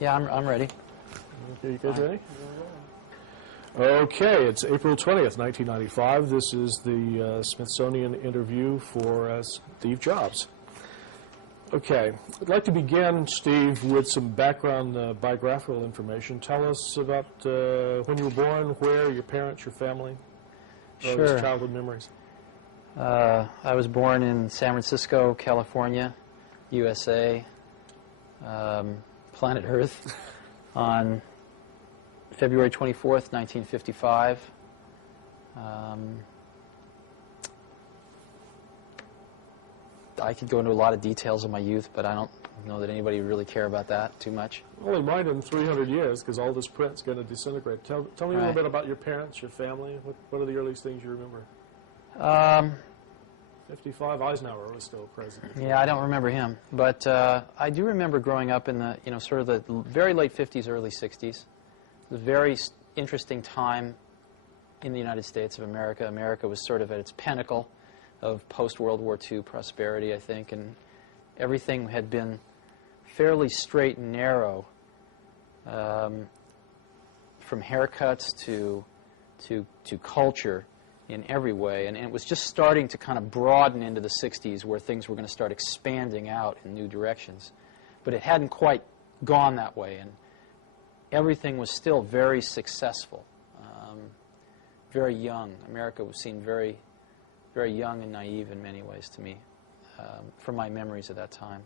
Yeah, I'm ready. Okay, you guys ready? Okay, it's April 20th, 1995. This is the Smithsonian interview for Steve Jobs. Okay, I'd like to begin, Steve, with some background biographical information. Tell us about when you were born, where, your parents, your family, Sure. childhood memories. I was born in San Francisco, California, USA, planet Earth, on February 24th, 1955. I could go into a lot of details of my youth, but I don't know that anybody would really care about that too much. Well, it might in 300 years, because all this print's going to disintegrate. Tell me a little bit about your parents, your family. What are the earliest things you remember? 55, Eisenhower was still president. Yeah, I don't remember him, but I do remember growing up in the, sort of the very late 50s, early 60s. It was a very interesting time in the United States of America. America was sort of at its pinnacle of post-World War II prosperity, I think, and everything had been fairly straight and narrow, from haircuts to culture in every way, and it was just starting to kind of broaden into the 60s where things were going to start expanding out in new directions. But it hadn't quite gone that way, and everything was still very successful, very young. America was seen very, very young and naive in many ways to me, from my memories of that time.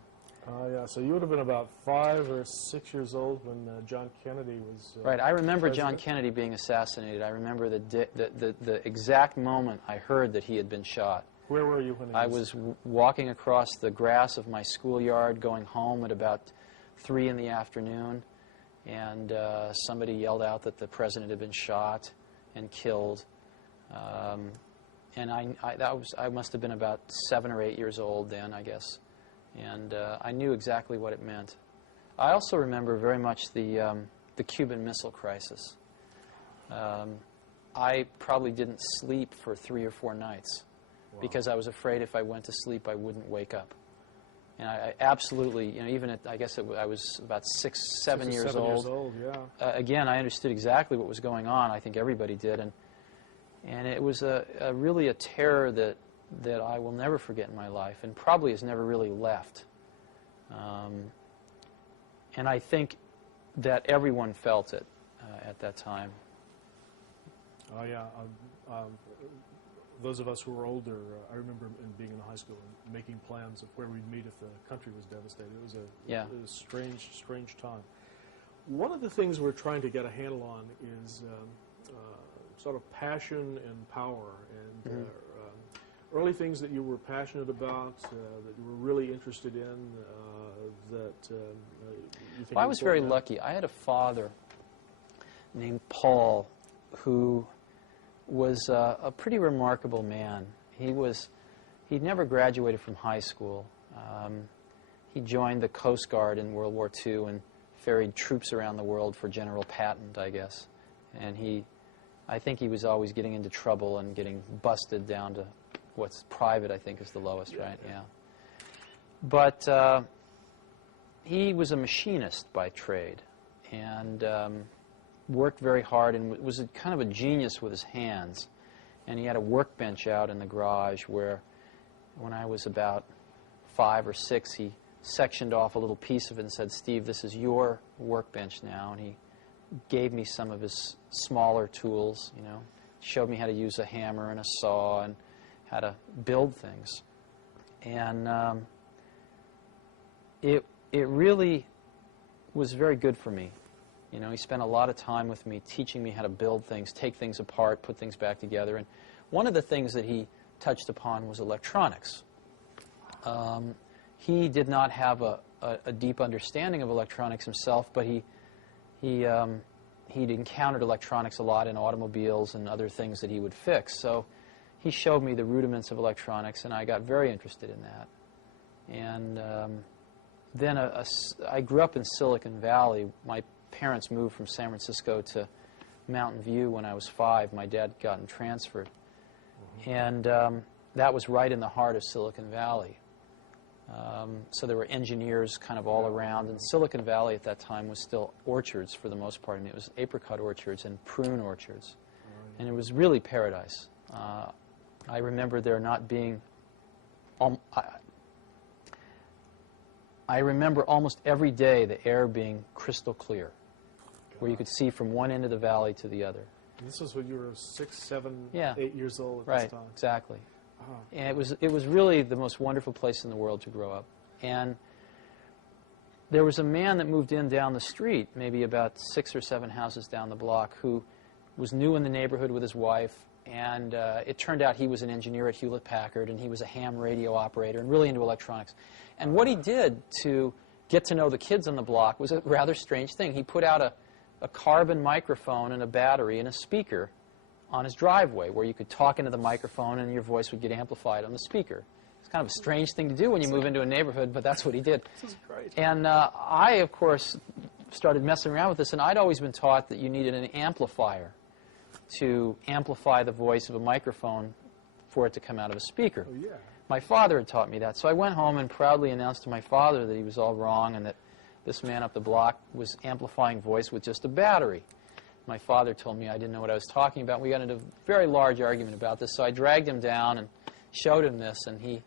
Yeah, so you would have been about 5 or 6 years old when John Kennedy was right, I remember president. John Kennedy being assassinated. I remember the exact moment I heard that he had been shot. Where were you when he I was walking across the grass of my schoolyard going home at about 3 in the afternoon, and somebody yelled out that the president had been shot and killed. And I must have been about 7 or 8 years old then, I guess. And I knew exactly what it meant. I also remember very much the Cuban Missile Crisis. I probably didn't sleep for 3 or 4 nights because I was afraid if I went to sleep I wouldn't wake up. And I absolutely, even at, I guess I was about 6, 7 years old. Yeah. Again, I understood exactly what was going on. I think everybody did. And it was really a terror that I will never forget in my life, and probably has never really left. And I think that everyone felt it at that time. Oh, yeah. Those of us who were older, I remember being in high school and making plans of where we'd meet if the country was devastated. It was a strange, strange time. One of the things we're trying to get a handle on is sort of passion and power, and early things that you were passionate about, that you were really interested in, that you think I was very lucky. I had a father named Paul who was a pretty remarkable man. He'd never graduated from high school. He joined the Coast Guard in World War II and ferried troops around the world for General Patton, I guess. And I think he was always getting into trouble and getting busted down to what's private, I think, is the lowest, right? Yeah. But he was a machinist by trade and worked very hard and was kind of a genius with his hands. And he had a workbench out in the garage where, when I was about 5 or 6, he sectioned off a little piece of it and said, "Steve, this is your workbench now." And he gave me some of his smaller tools, showed me how to use a hammer and a saw and how to build things. And it really was very good for me. He spent a lot of time with me teaching me how to build things, take things apart, put things back together. And one of the things that he touched upon was electronics. He did not have a deep understanding of electronics himself, but he'd encountered electronics a lot in automobiles and other things that he would fix. So he showed me the rudiments of electronics, and I got very interested in that. And then I grew up in Silicon Valley. My parents moved from San Francisco to Mountain View when I was 5. My dad had gotten transferred. And that was right in the heart of Silicon Valley. So there were engineers kind of all around, and Silicon Valley at that time was still orchards for the most part. I mean, it was apricot orchards and prune orchards, and it was really paradise. I remember there not being... I remember almost every day the air being crystal clear, where you could see from one end of the valley to the other. And this was when you were 6, 7, Yeah. 8 years old at Right, this time. exactly. Uh-huh. And it was really the most wonderful place in the world to grow up. And there was a man that moved in down the street, maybe about 6 or 7 houses down the block, who was new in the neighborhood with his wife. And it turned out he was an engineer at Hewlett-Packard, and he was a ham radio operator and really into electronics. And what he did to get to know the kids on the block was a rather strange thing. He put out a carbon microphone and a battery and a speaker on his driveway where you could talk into the microphone and your voice would get amplified on the speaker. It's kind of a strange thing to do when you move into a neighborhood, but that's what he did. This is great. And I, of course, started messing around with this, and I'd always been taught that you needed an amplifier to amplify the voice of a microphone for it to come out of a speaker. Oh, yeah. My father had taught me that, so I went home and proudly announced to my father that he was all wrong and that this man up the block was amplifying voice with just a battery. My father told me I didn't know what I was talking about. We got into a very large argument about this, so I dragged him down and showed him this, and he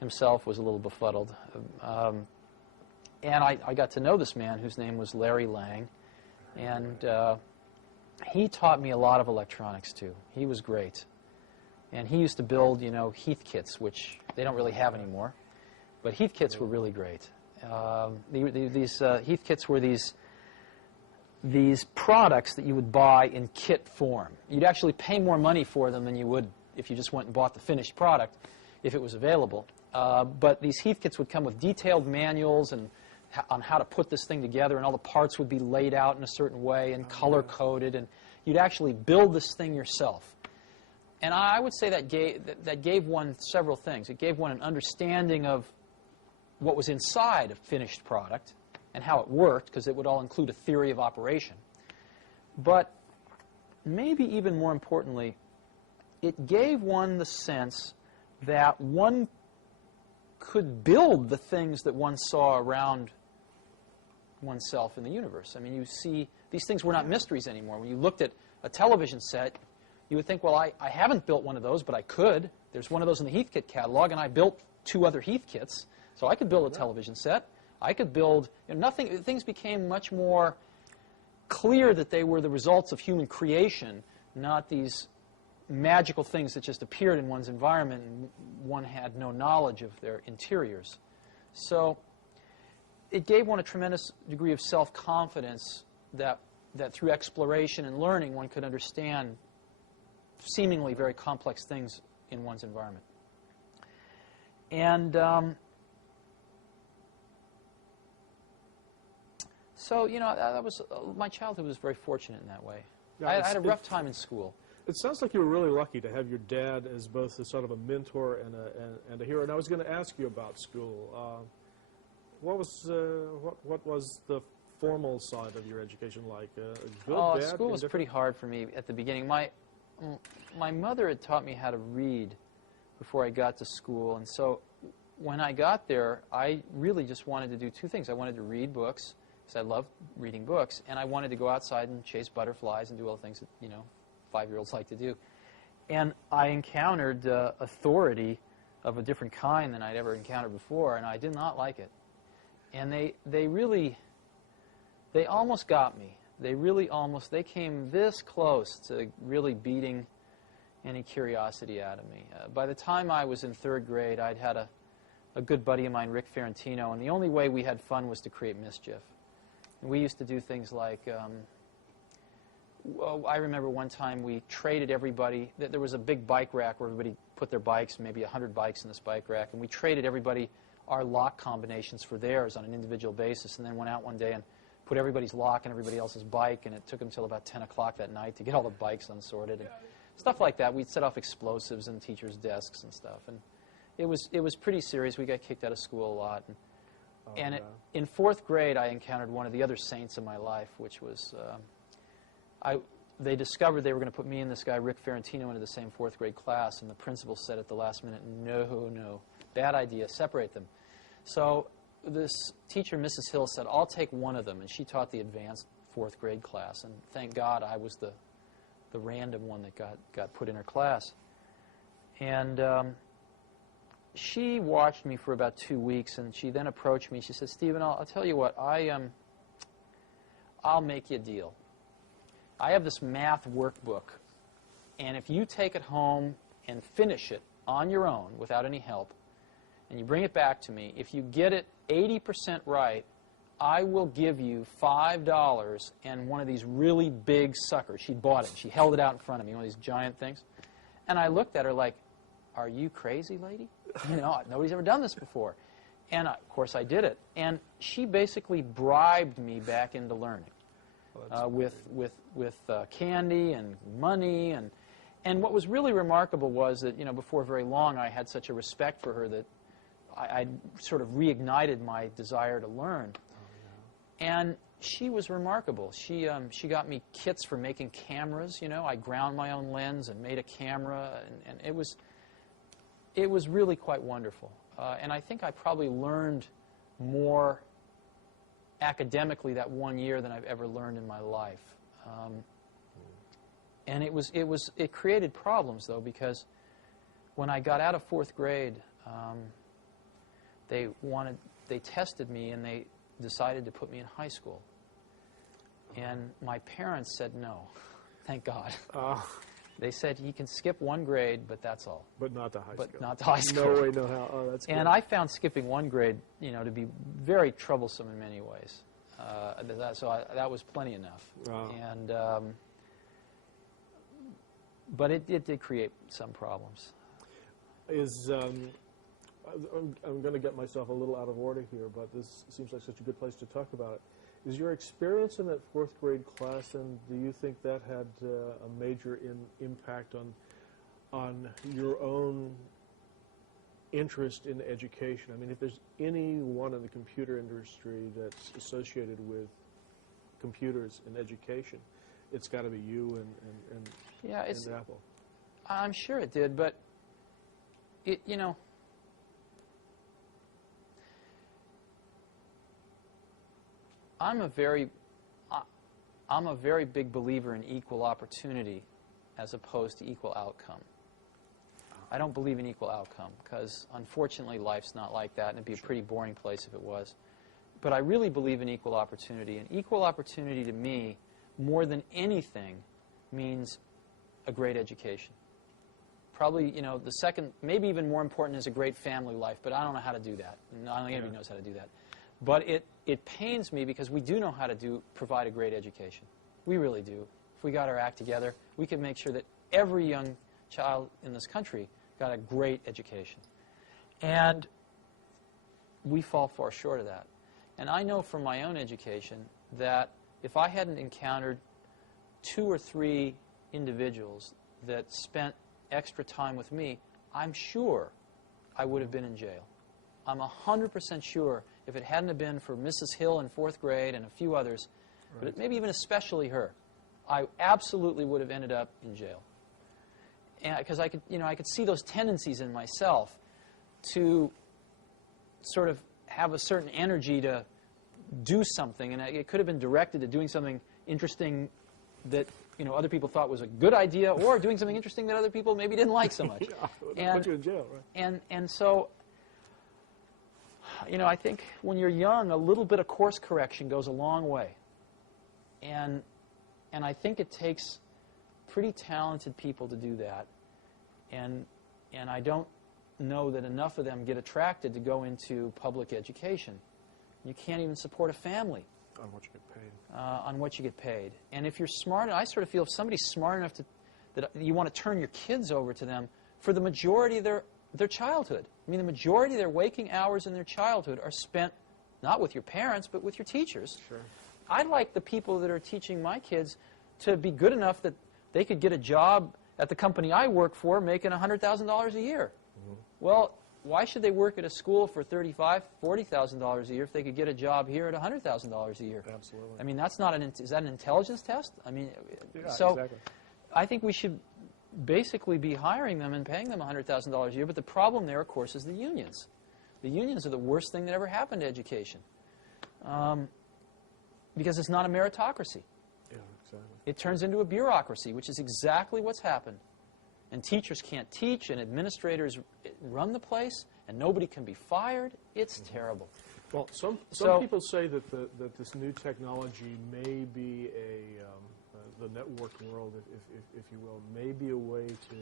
himself was a little befuddled. And I got to know this man whose name was Larry Lang, and he taught me a lot of electronics, too. He was great. And he used to build, you know, Heath kits, which they don't really have anymore. But Heath kits were really great. These Heath kits were these products that you would buy in kit form. You'd actually pay more money for them than you would if you just went and bought the finished product, if it was available. But these Heath kits would come with detailed manuals and on how to put this thing together, and all the parts would be laid out in a certain way and color-coded, and you'd actually build this thing yourself. And I would say that gave one several things. It gave one an understanding of what was inside a finished product and how it worked, because it would all include a theory of operation. But maybe even more importantly, it gave one the sense that one could build the things that one saw around oneself in the universe. I mean, you see, these things were not mysteries anymore. When you looked at a television set, you would think, well, I haven't built one of those, but I could. There's one of those in the Heathkit catalog, and I built 2 other Heathkits, so I could build a television set. I could build, you know, things became much more clear that they were the results of human creation, not these magical things that just appeared in one's environment and one had no knowledge of their interiors. So it gave one a tremendous degree of self-confidence that through exploration and learning one could understand seemingly very complex things in one's environment. And so, you know, that was my childhood was very fortunate in that way. Yeah, I had a rough time in school. It sounds like you were really lucky to have your dad as both a sort of a mentor and a hero. And I was going to ask you about school. What was the formal side of your education like? Good, bad, School was pretty hard for me at the beginning. My mother had taught me how to read before I got to school, and so when I got there, I really just wanted to do 2 things. I wanted to read books, because I loved reading books, and I wanted to go outside and chase butterflies and do all the things that, you know, 5-year-olds like to do. And I encountered authority of a different kind than I'd ever encountered before, and I did not like it. And they almost got me. They came this close to really beating any curiosity out of me. By the time I was in 3rd grade, I'd had a good buddy of mine, Rick Ferrantino, and the only way we had fun was to create mischief. And we used to do things like, I remember one time we traded everybody. There was a big bike rack where everybody put their bikes, maybe 100 bikes in this bike rack, and we traded everybody our lock combinations for theirs on an individual basis, and then went out one day and put everybody's lock in everybody else's bike, and it took them until about 10 o'clock that night to get all the bikes unsorted and stuff like that. We'd set off explosives in teachers' desks and stuff, and it was pretty serious. We got kicked out of school a lot. In 4th grade, I encountered one of the other saints in my life, which was they discovered they were going to put me and this guy, Rick Ferrantino, into the same 4th grade class, and the principal said at the last minute, no, bad idea, separate them. So this teacher, Mrs. Hill, said, I'll take one of them, and she taught the advanced 4th grade class, and thank God I was the random one that got put in her class. And she watched me for about 2 weeks, and she then approached me. She said, Stephen, I'll tell you what, I'll make you a deal. I have this math workbook, and if you take it home and finish it on your own without any help, and you bring it back to me, if you get it 80% right, I will give you $5 and one of these really big suckers. She bought it. She held it out in front of me, one of these giant things. And I looked at her like, are you crazy, lady? You know, nobody's ever done this before. And, of course, I did it. And she basically bribed me back into learning with candy and money. And what was really remarkable was that, you know, before very long, I had such a respect for her that I sort of reignited my desire to learn. And she was remarkable. She got me kits for making cameras. You know, I ground my own lens and made a camera, and it was really quite wonderful. And I think I probably learned more academically that 1 year than I've ever learned in my life. And it created problems, though, because when I got out of 4th grade, they tested me and they decided to put me in high school. And my parents said no, thank God. They said you can skip 1 grade, but that's all. But not to high school. But not to high school. No way, no how. Oh, that's good. And I found skipping 1 grade, you know, to be very troublesome in many ways. That was plenty enough. And but it did create some problems. I'm going to get myself a little out of order here, but this seems like such a good place to talk about it. Is your experience in that 4th grade class, and do you think that had a major impact on your own interest in education? I mean, if there's anyone in the computer industry that's associated with computers and education, it's got to be you and Apple. I'm sure it did, but you know, I'm a very big believer in equal opportunity as opposed to equal outcome. I don't believe in equal outcome because, unfortunately, life's not like that, and it'd be a pretty boring place if it was. But I really believe in equal opportunity, and equal opportunity to me, more than anything, means a great education. Probably, you know, the second, maybe even more important is a great family life, but I don't know how to do that. I don't think anybody knows how to do that. But it pains me because we do know how to provide a great education. We really do. If we got our act together, we could make sure that every young child in this country got a great education. And we fall far short of that. And I know from my own education that if I hadn't encountered 2 or 3 individuals that spent extra time with me, I'm sure I would have been in jail. I'm 100% sure if it hadn't have been for Mrs. Hill in 4th grade and a few others, but maybe even especially her, I absolutely would have ended up in jail. Because I could see those tendencies in myself to sort of have a certain energy to do something, and it could have been directed to doing something interesting that other people thought was a good idea, or doing something interesting that other people maybe didn't like so much. Put you in jail, right? And so, I think when you're young, a little bit of course correction goes a long way. And I think it takes pretty talented people to do that. And I don't know that enough of them get attracted to go into public education. You can't even support a family on what you get paid. On what you get paid. And if you're smart, I sort of feel if somebody's smart enough that you want to turn your kids over to them for the majority of their childhood. I mean, the majority of their waking hours in their childhood are spent not with your parents, but with your teachers. Sure. I'd like the people that are teaching my kids to be good enough that they could get a job at the company I work for making $100,000 a year. Mm-hmm. Well, why should they work at a school for $35,000, $40,000 a year if they could get a job here at $100,000 a year? Absolutely. I mean, that's not is that an intelligence test? I mean, yeah, so exactly. I think we should basically be hiring them and paying them $100,000 a year. But the problem there, of course, is the unions. The unions are the worst thing that ever happened to education. Because it's not a meritocracy. Yeah, exactly. It turns into a bureaucracy, which is exactly what's happened. And teachers can't teach, and administrators run the place, and nobody can be fired. It's terrible. Well, some people say that that this new technology may be the networking world, if you will, may be a way to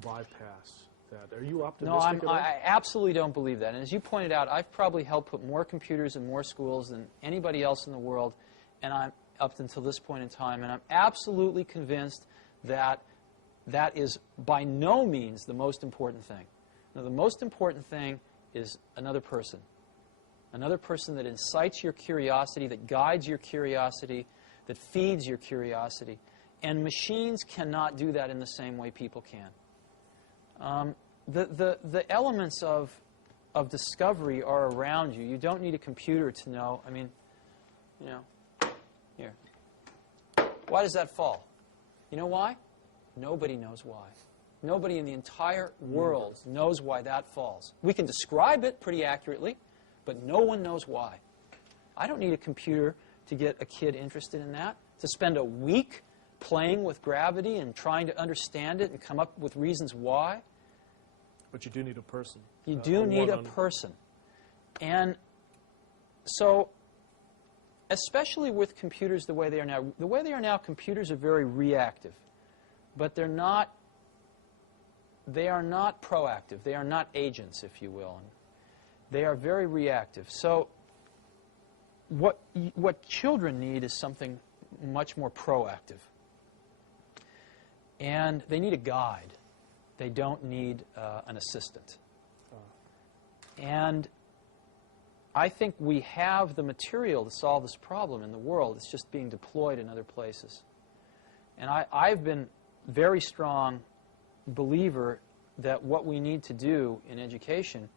bypass that. Are you optimistic at all? I absolutely don't believe that. And as you pointed out, I've probably helped put more computers in more schools than anybody else in the world, and I'm up until this point in time, and I'm absolutely convinced that that is by no means the most important thing. Now, the most important thing is another person that incites your curiosity, that guides your curiosity, that feeds your curiosity. And machines cannot do that in the same way people can. The elements of discovery are around you. You don't need a computer to know. I mean, you know, here. Why does that fall? You know why? Nobody knows why. Nobody in the entire world knows why that falls. We can describe it pretty accurately, but no one knows why. I don't need a computer to get a kid interested in that, to spend a week playing with gravity and trying to understand it and come up with reasons why. But you do need a person. You do need a person. And so, especially with computers the way they are now, computers are very reactive. But they are not proactive. They are not agents, if you will. And they are very reactive. So what children need is something much more proactive. And they need a guide. They don't need an assistant. And I think we have the material to solve this problem in the world. It's just being deployed in other places. And I've been very strong believer that what we need to do in education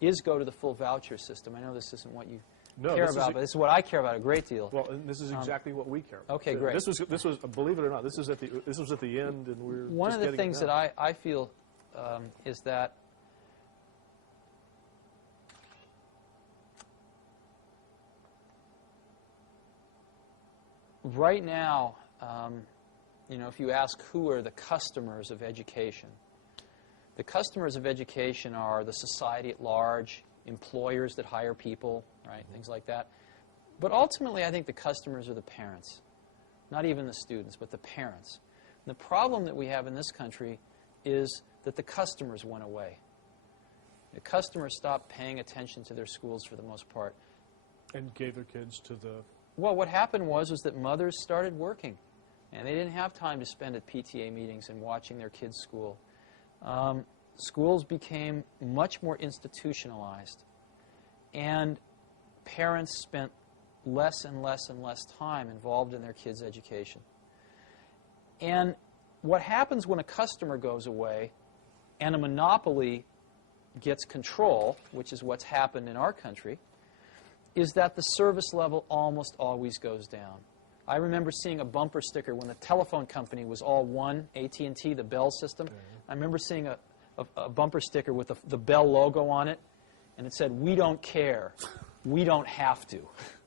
is go to the full voucher system. I know this isn't what you care about, but this is what I care about a great deal. Well, and this is exactly what we care about. Okay, great. This was believe it or not, this was at the end, and we're one of the things that I feel is that right now, you know, if you ask who are the customers of education, the customers of education are the society at large, employers that hire people, right, things like that. But ultimately, I think the customers are the parents, not even the students, but the parents. And the problem that we have in this country is that the customers went away. The customers stopped paying attention to their schools for the most part. And gave their kids to the... Well, what happened was that mothers started working. And they didn't have time to spend at PTA meetings and watching their kids' school. Schools became much more institutionalized. And parents spent less and less and less time involved in their kids' education. And what happens when a customer goes away and a monopoly gets control, which is what's happened in our country, is that the service level almost always goes down. I remember seeing a bumper sticker when the telephone company was all one, AT&T, the Bell system. I remember seeing a bumper sticker with the Bell logo on it, and it said, "We don't care. We don't have to."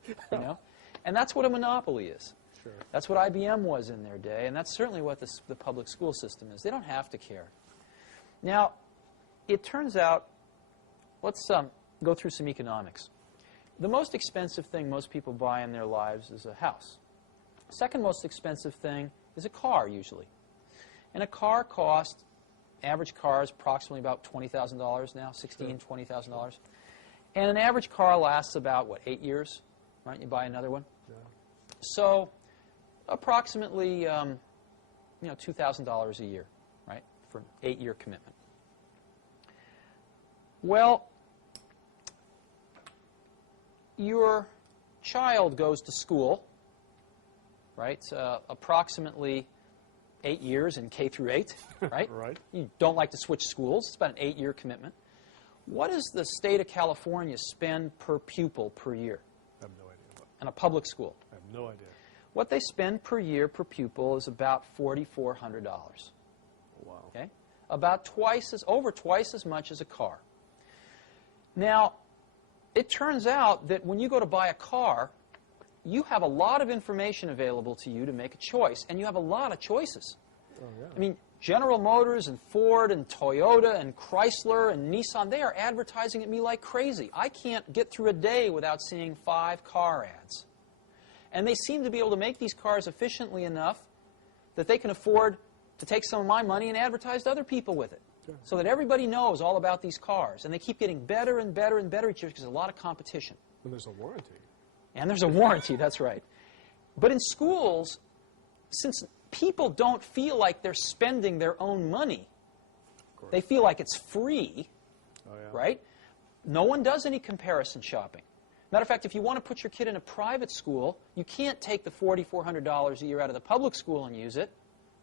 You know? And that's what a monopoly is. Sure. That's what IBM was in their day, and that's certainly what the public school system is. They don't have to care. Now, it turns out, let's go through some economics. The most expensive thing most people buy in their lives is a house. Second most expensive thing is a car, usually. And a car costs, average car is approximately about $20,000 now, $16,000, $20,000. And an average car lasts about, what, 8 years? Right? You buy another one? Yeah. So approximately, $2,000 a year, right, for an 8-year commitment. Well, your child goes to school, right, approximately 8 years in K through 8, right? Right. You don't like to switch schools. It's about an 8-year commitment. What does the state of California spend per pupil per year? I have no idea. In a public school? I have no idea. What they spend per year per pupil is about $4,400. Wow. Okay? Over twice as much as a car. Now, it turns out that when you go to buy a car, you have a lot of information available to you to make a choice, and you have a lot of choices. Oh, yeah. I mean, General Motors and Ford and Toyota and Chrysler and Nissan, they are advertising at me like crazy. I can't get through a day without seeing 5 car ads. And they seem to be able to make these cars efficiently enough that they can afford to take some of my money and advertise to other people with it. Sure. So that everybody knows all about these cars. And they keep getting better and better and better each year because there's a lot of competition. And there's a warranty. And there's a warranty, that's right. But in schools, since people don't feel like they're spending their own money, they feel like it's free, right? No one does any comparison shopping. Matter of fact, if you want to put your kid in a private school, you can't take the $4,400 a year out of the public school and use it.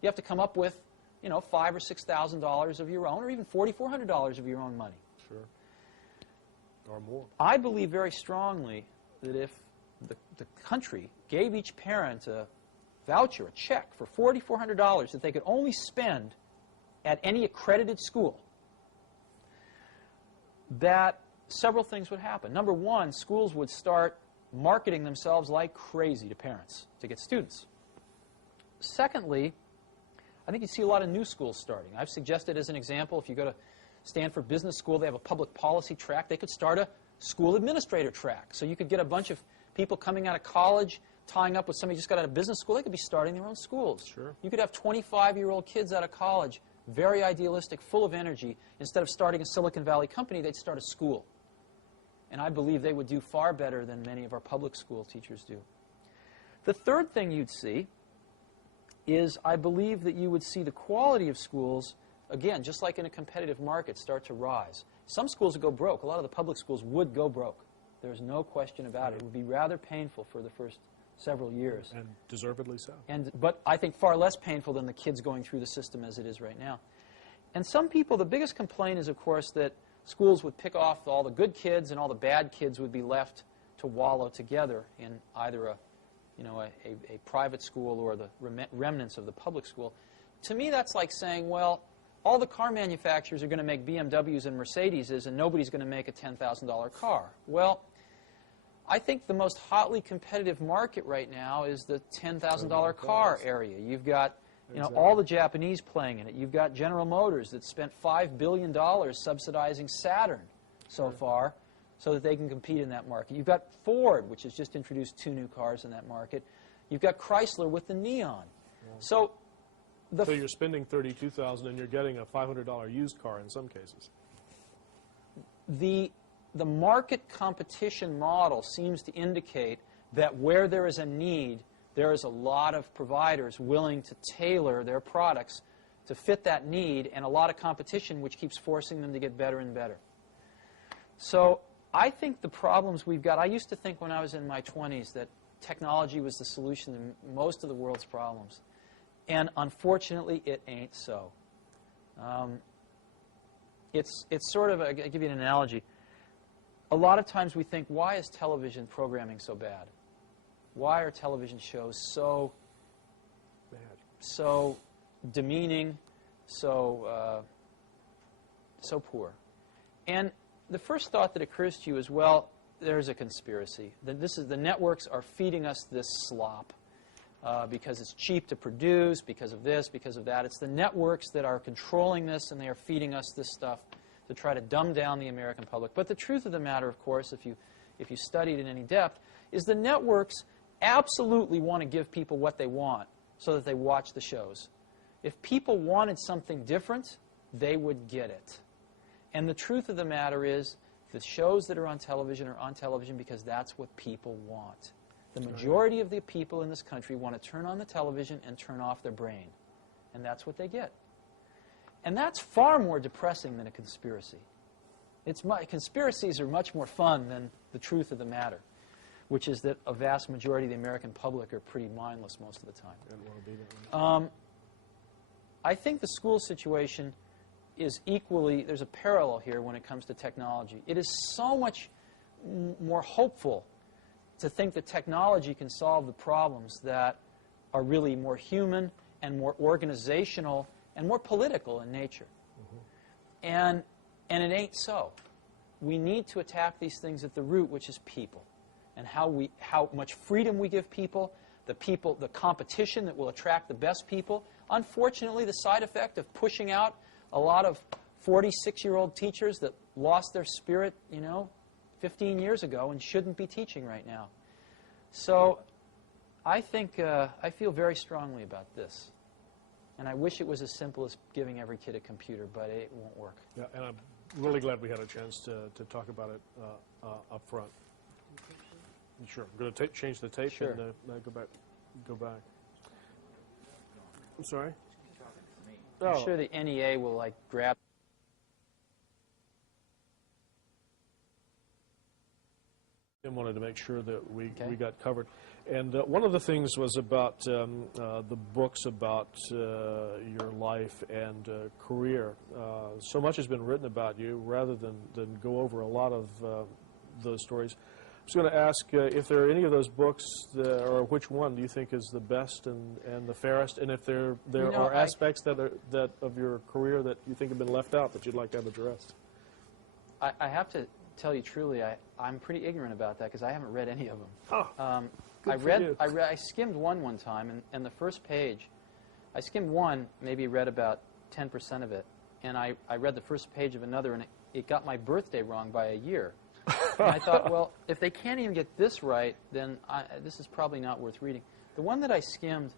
You have to come up with, you know, $5,000 or $6,000 of your own, or even $4,400 of your own money. Sure. Or more. I believe very strongly that if the country gave each parent a voucher, a check for $4,400 that they could only spend at any accredited school, that several things would happen. Number one, schools would start marketing themselves like crazy to parents to get students. Secondly, I think you see a lot of new schools starting. I've suggested as an example, if you go to Stanford Business School, they have a public policy track. They could start a school administrator track. So you could get a bunch of people coming out of college, tying up with somebody who just got out of business school. They could be starting their own schools. Sure. You could have 25-year-old kids out of college, very idealistic, full of energy. Instead of starting a Silicon Valley company, they'd start a school. And I believe they would do far better than many of our public school teachers do. The third thing you'd see is I believe that you would see the quality of schools, again, just like in a competitive market, start to rise. Some schools would go broke. A lot of the public schools would go broke. There's no question about it. It would be rather painful for the first several years. And deservedly so. But I think far less painful than the kids going through the system as it is right now. And some people, the biggest complaint is, of course, that schools would pick off all the good kids and all the bad kids would be left to wallow together in either a private school or the remnants of the public school. To me, that's like saying, well, all the car manufacturers are going to make BMWs and Mercedeses and nobody's going to make a $10,000 car. Well, I think the most hotly competitive market right now is the $10,000 car area. You've got all the Japanese playing in it. You've got General Motors that spent $5 billion subsidizing Saturn so far so that they can compete in that market. You've got Ford, which has just introduced 2 new cars in that market. You've got Chrysler with the Neon. Yeah. So you're spending $32,000 and you're getting a $500 used car in some cases. The market competition model seems to indicate that where there is a need, there is a lot of providers willing to tailor their products to fit that need, and a lot of competition which keeps forcing them to get better and better. So I think the problems we've got, I used to think when I was in my 20s that technology was the solution to most of the world's problems. And unfortunately, it ain't so. It's sort of, I'll give you an analogy. A lot of times we think, why is television programming so bad? Why are television shows so demeaning, so poor? And the first thought that occurs to you is, well, there's a conspiracy. The networks are feeding us this slop because it's cheap to produce, because of this, because of that. It's the networks that are controlling this, and they are feeding us this stuff to try to dumb down the American public. But the truth of the matter, of course, if you study it in any depth, is the networks absolutely want to give people what they want so that they watch the shows. If people wanted something different, they would get it. And the truth of the matter is, the shows that are on television because that's what people want. The majority of the people in this country want to turn on the television and turn off their brain. And that's what they get. And that's far more depressing than a conspiracy. Conspiracies are much more fun than the truth of the matter, which is that a vast majority of the American public are pretty mindless most of the time. I think the school situation is equally, there's a parallel here when it comes to technology. It is so much more hopeful to think that technology can solve the problems that are really more human and more organizational and more political in nature. And it ain't so. we need to attack these things at the root, which is people, and how much freedom we give people, the competition that will attract the best people. Unfortunately, the side effect of pushing out a lot of 46-year-old teachers that lost their spirit, 15 years ago and shouldn't be teaching right now. So I think I feel very strongly about this. And I wish it was as simple as giving every kid a computer, but it won't work. Yeah, and I'm really glad we had a chance to talk about it up front. Sure. I'm going to change the tape Sure. and go back. I'm sorry? I'm sure the NEA will grab. I wanted to make sure that we got covered. And one of the things was about the books about your life and career. So much has been written about you. Rather than go over a lot of those stories, I was going to ask if there are any of those books, or which one do you think is the best and the fairest, and if there are aspects that of your career that you think have been left out that you'd like to have addressed. I have to tell you truly, I'm pretty ignorant about that because I haven't read any of them. Oh, I skimmed one time, and the first page, I skimmed one, maybe read about 10% of it, and I read the first page of another, and it got my birthday wrong by a year. And I thought, well, if they can't even get this right, then this is probably not worth reading. The one that I skimmed,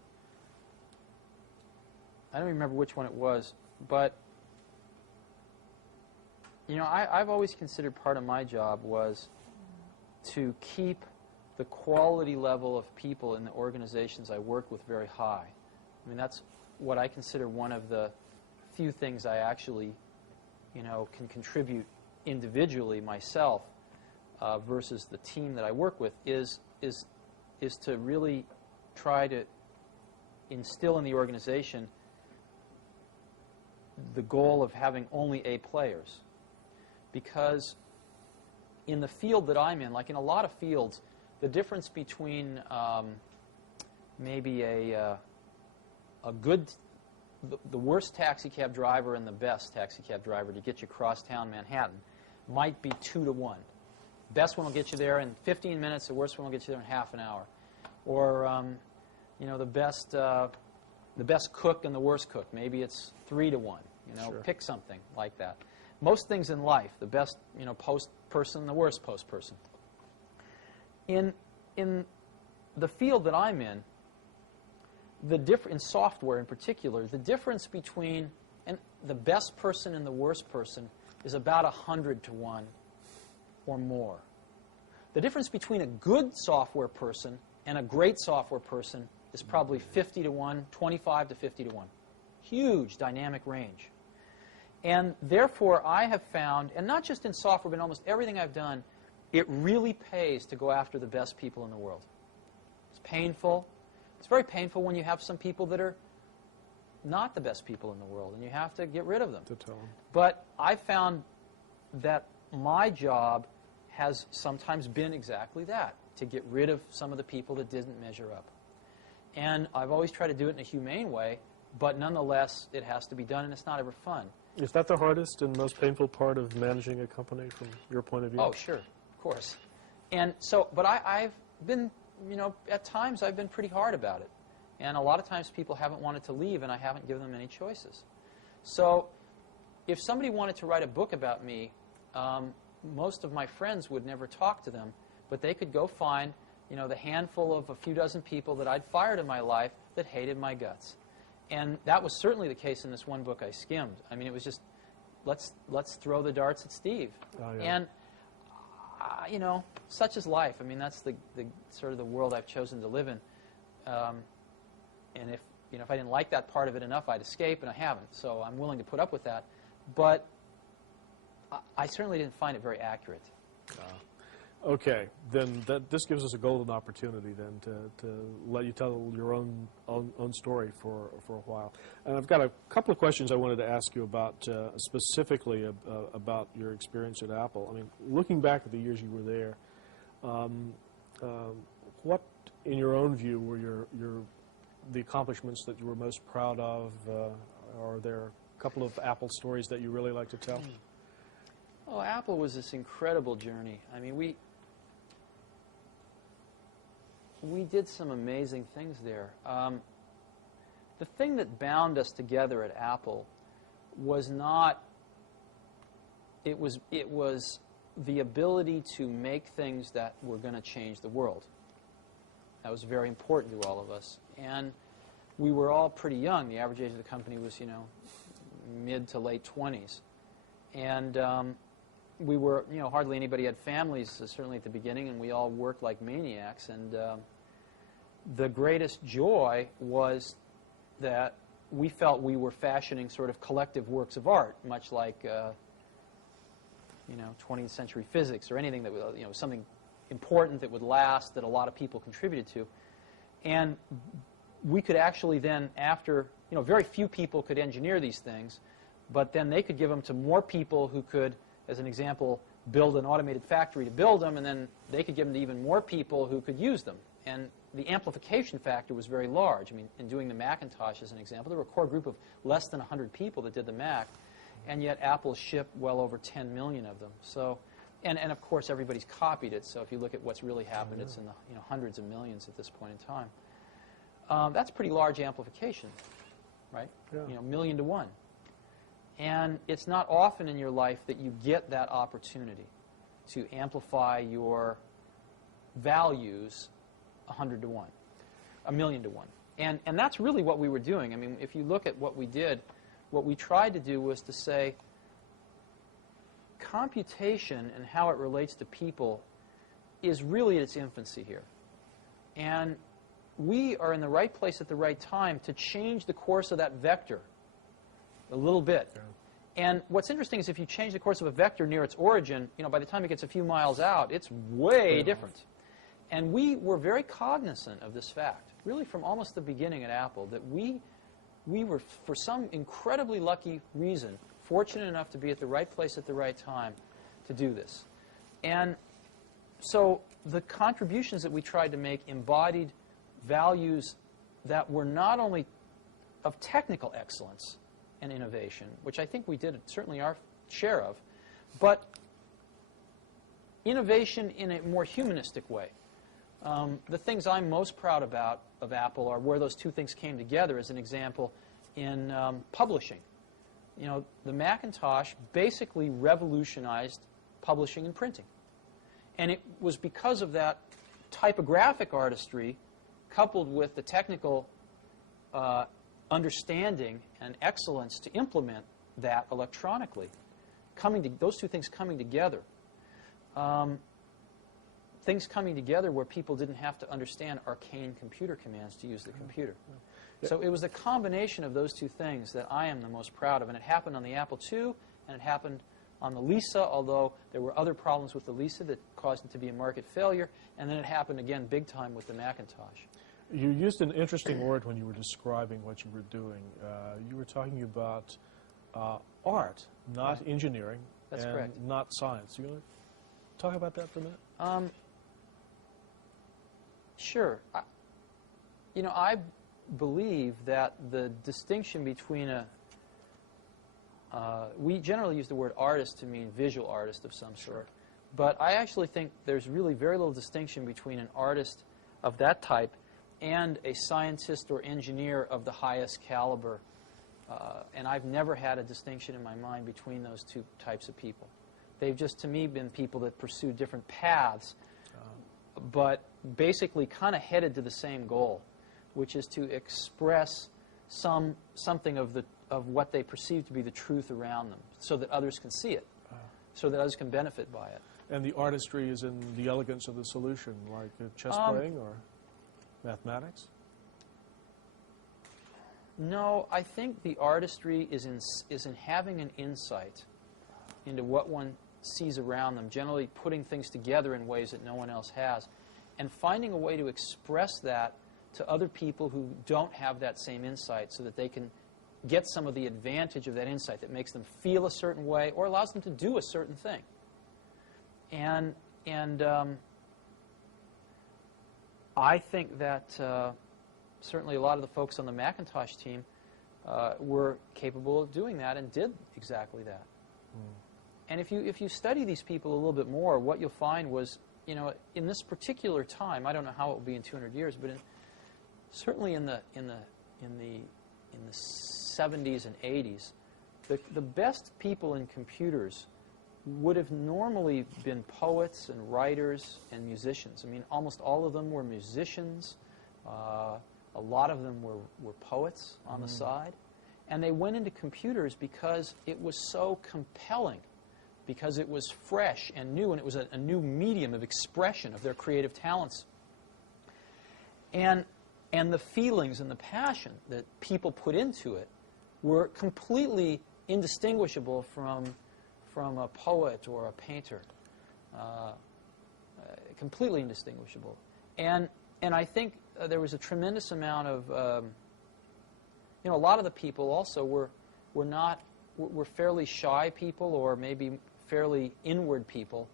I don't remember which one it was, but I've always considered part of my job was to keep the quality level of people in the organizations I work with very high. I mean, that's what I consider one of the few things I actually, can contribute individually myself versus the team that I work with is to really try to instill in the organization the goal of having only A players. Because in the field that I'm in, like in a lot of fields, the difference between maybe the worst taxi cab driver and the best taxi cab driver to get you across town Manhattan might be 2 to 1. Best one will get you there in 15 minutes. The worst one will get you there in half an hour. Or the best cook and the worst cook. Maybe it's 3 to 1. Sure. Pick something like that. Most things in life, the best post person, the worst post person. In the field that I'm in, in software in particular, the difference between the best person and the worst person is about 100 to 1 or more. The difference between a good software person and a great software person is probably 50 to 1, 25 to 50 to 1. Huge dynamic range. And therefore, I have found, and not just in software, but in almost everything I've done, it really pays to go after the best people in the world. It's painful. It's very painful when you have some people that are not the best people in the world, and you have to get rid of them. To tell them. But I found that my job has sometimes been exactly that, to get rid of some of the people that didn't measure up. And I've always tried to do it in a humane way, but nonetheless, it has to be done, and it's not ever fun. Is that the hardest and most painful part of managing a company from your point of view? Oh, sure, of course. And so, but I've been, at times I've been pretty hard about it. And a lot of times people haven't wanted to leave, and I haven't given them any choices. So if somebody wanted to write a book about me, most of my friends would never talk to them, but they could go find, the handful of a few dozen people that I'd fired in my life that hated my guts. And that was certainly the case in this one book I skimmed. I mean, it was just, let's throw the darts at Steve. Oh, yeah. And, such is life. I mean, that's the sort of the world I've chosen to live in. And if I didn't like that part of it enough, I'd escape, and I haven't. So I'm willing to put up with that. But I certainly didn't find it very accurate. Okay, then this gives us a golden opportunity then to let you tell your own story for a while. And I've got a couple of questions I wanted to ask you about specifically about your experience at Apple. I mean, looking back at the years you were there, what, in your own view, were the accomplishments that you were most proud of? Are there a couple of Apple stories that you really like to tell? Oh, Apple was this incredible journey. I mean, we did some amazing things there. The thing that bound us together at Apple was not, it was the ability to make things that were going to change the world. That was very important to all of us. And we were all pretty young. The average age of the company was, mid to late 20s. And we were, hardly anybody had families, certainly at the beginning, and we all worked like maniacs. And the greatest joy was that we felt we were fashioning sort of collective works of art, much like 20th century physics or anything that was, something important that would last, that a lot of people contributed to. And we could actually then, after, very few people could engineer these things, but then they could give them to more people who could, as an example, build an automated factory to build them, and then they could give them to even more people who could use them. And the amplification factor was very large. I mean, in doing the Macintosh as an example, there were a core group of less than 100 people that did the Mac, and yet Apple shipped well over 10 million of them. So, and of course, everybody's copied it. So if you look at what's really happened, it's in the hundreds of millions at this point in time. That's pretty large amplification, right? Yeah. 1,000,000 to 1. And it's not often in your life that you get that opportunity to amplify your values 100 to 1, 1,000,000 to 1. And that's really what we were doing. I mean, if you look at what we did, what we tried to do was to say computation and how it relates to people is really at its infancy here. And we are in the right place at the right time to change the course of that vector a little bit. Yeah. And what's interesting is if you change the course of a vector near its origin, by the time it gets a few miles out, it's way different. And we were very cognizant of this fact, really from almost the beginning at Apple, that we were, for some incredibly lucky reason, fortunate enough to be at the right place at the right time to do this. And so the contributions that we tried to make embodied values that were not only of technical excellence and innovation, which I think we did certainly our share of, but innovation in a more humanistic way. The things I'm most proud about of Apple are where those two things came together, as an example, in publishing. The Macintosh basically revolutionized publishing and printing. And it was because of that typographic artistry coupled with the technical understanding and excellence to implement that electronically, those two things coming together. Things coming together where people didn't have to understand arcane computer commands to use the computer. So it was the combination of those two things that I am the most proud of. And it happened on the Apple II, and it happened on the Lisa, although there were other problems with the Lisa that caused it to be a market failure. And then it happened again big time with the Macintosh. You used an interesting word when you were describing what you were doing. You were talking about art, not engineering. That's and correct. Not science. You want to talk about that for a minute? Sure. I believe that the distinction between we generally use the word artist to mean visual artist of some sort. But I actually think there's really very little distinction between an artist of that type and a scientist or engineer of the highest caliber. And I've never had a distinction in my mind between those two types of people. They've just, to me, been people that pursue different paths, but basically kind of headed to the same goal, which is to express something of what they perceive to be the truth around them, so that others can see it, so that others can benefit by it. And the artistry is in the elegance of the solution, like chess playing or mathematics? No, I think the artistry is in having an insight into what one sees around them, generally putting things together in ways that no one else has, and finding a way to express that to other people who don't have that same insight, so that they can get some of the advantage of that insight that makes them feel a certain way or allows them to do a certain thing. And I think that certainly a lot of the folks on the Macintosh team were capable of doing that and did exactly that. And if you study these people a little bit more, what you'll find was, in this particular time, I don't know how it will be in 200 years, but certainly in the 70s and 80s, the best people in computers would have normally been poets and writers and musicians. I mean, almost all of them were musicians. A lot of them were poets on the side. And they went into computers because it was so compelling, because it was fresh and new, and it was a new medium of expression of their creative talents. And the feelings and the passion that people put into it were completely indistinguishable from a poet or a painter, completely indistinguishable. And I think there was a tremendous amount of, a lot of the people also were fairly shy people, or maybe fairly inward people,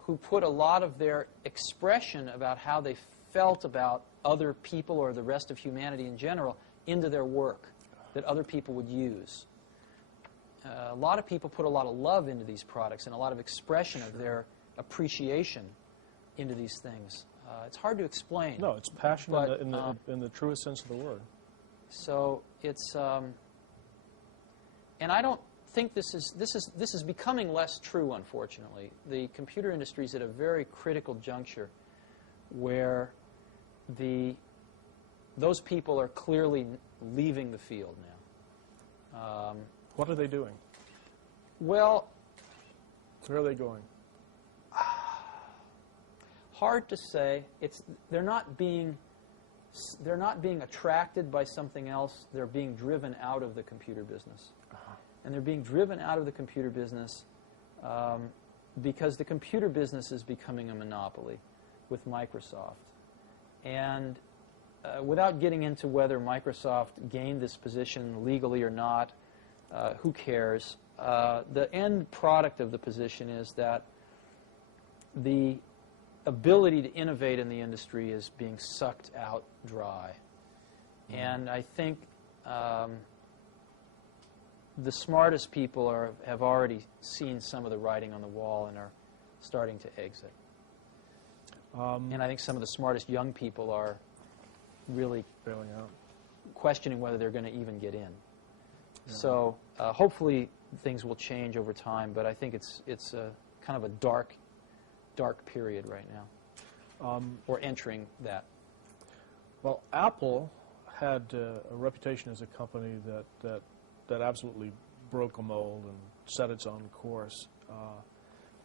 who put a lot of their expression about how they felt about other people or the rest of humanity in general into their work that other people would use. A lot of people put a lot of love into these products and a lot of expression of their appreciation into these things. It's hard to explain. No, it's passion in the truest sense of the word. So it's, and I don't think this is becoming less true, unfortunately. The computer industry is at a very critical juncture where those people are clearly leaving the field now. What are they doing? Well, where are they going? Hard to say. They're not being attracted by something else. They're being driven out of the computer business. And they're being driven out of the computer business because the computer business is becoming a monopoly with Microsoft. And without getting into whether Microsoft gained this position legally or not, who cares? The end product of the position is that the ability to innovate in the industry is being sucked out dry. And I think the smartest people have already seen some of the writing on the wall and are starting to exit. And I think some of the smartest young people are really bailing out, questioning whether they're going to even get in. Yeah. So hopefully things will change over time, but I think it's a kind of a dark period right now. We're entering that. Well, Apple had a reputation as a company that absolutely broke a mold and set its own course.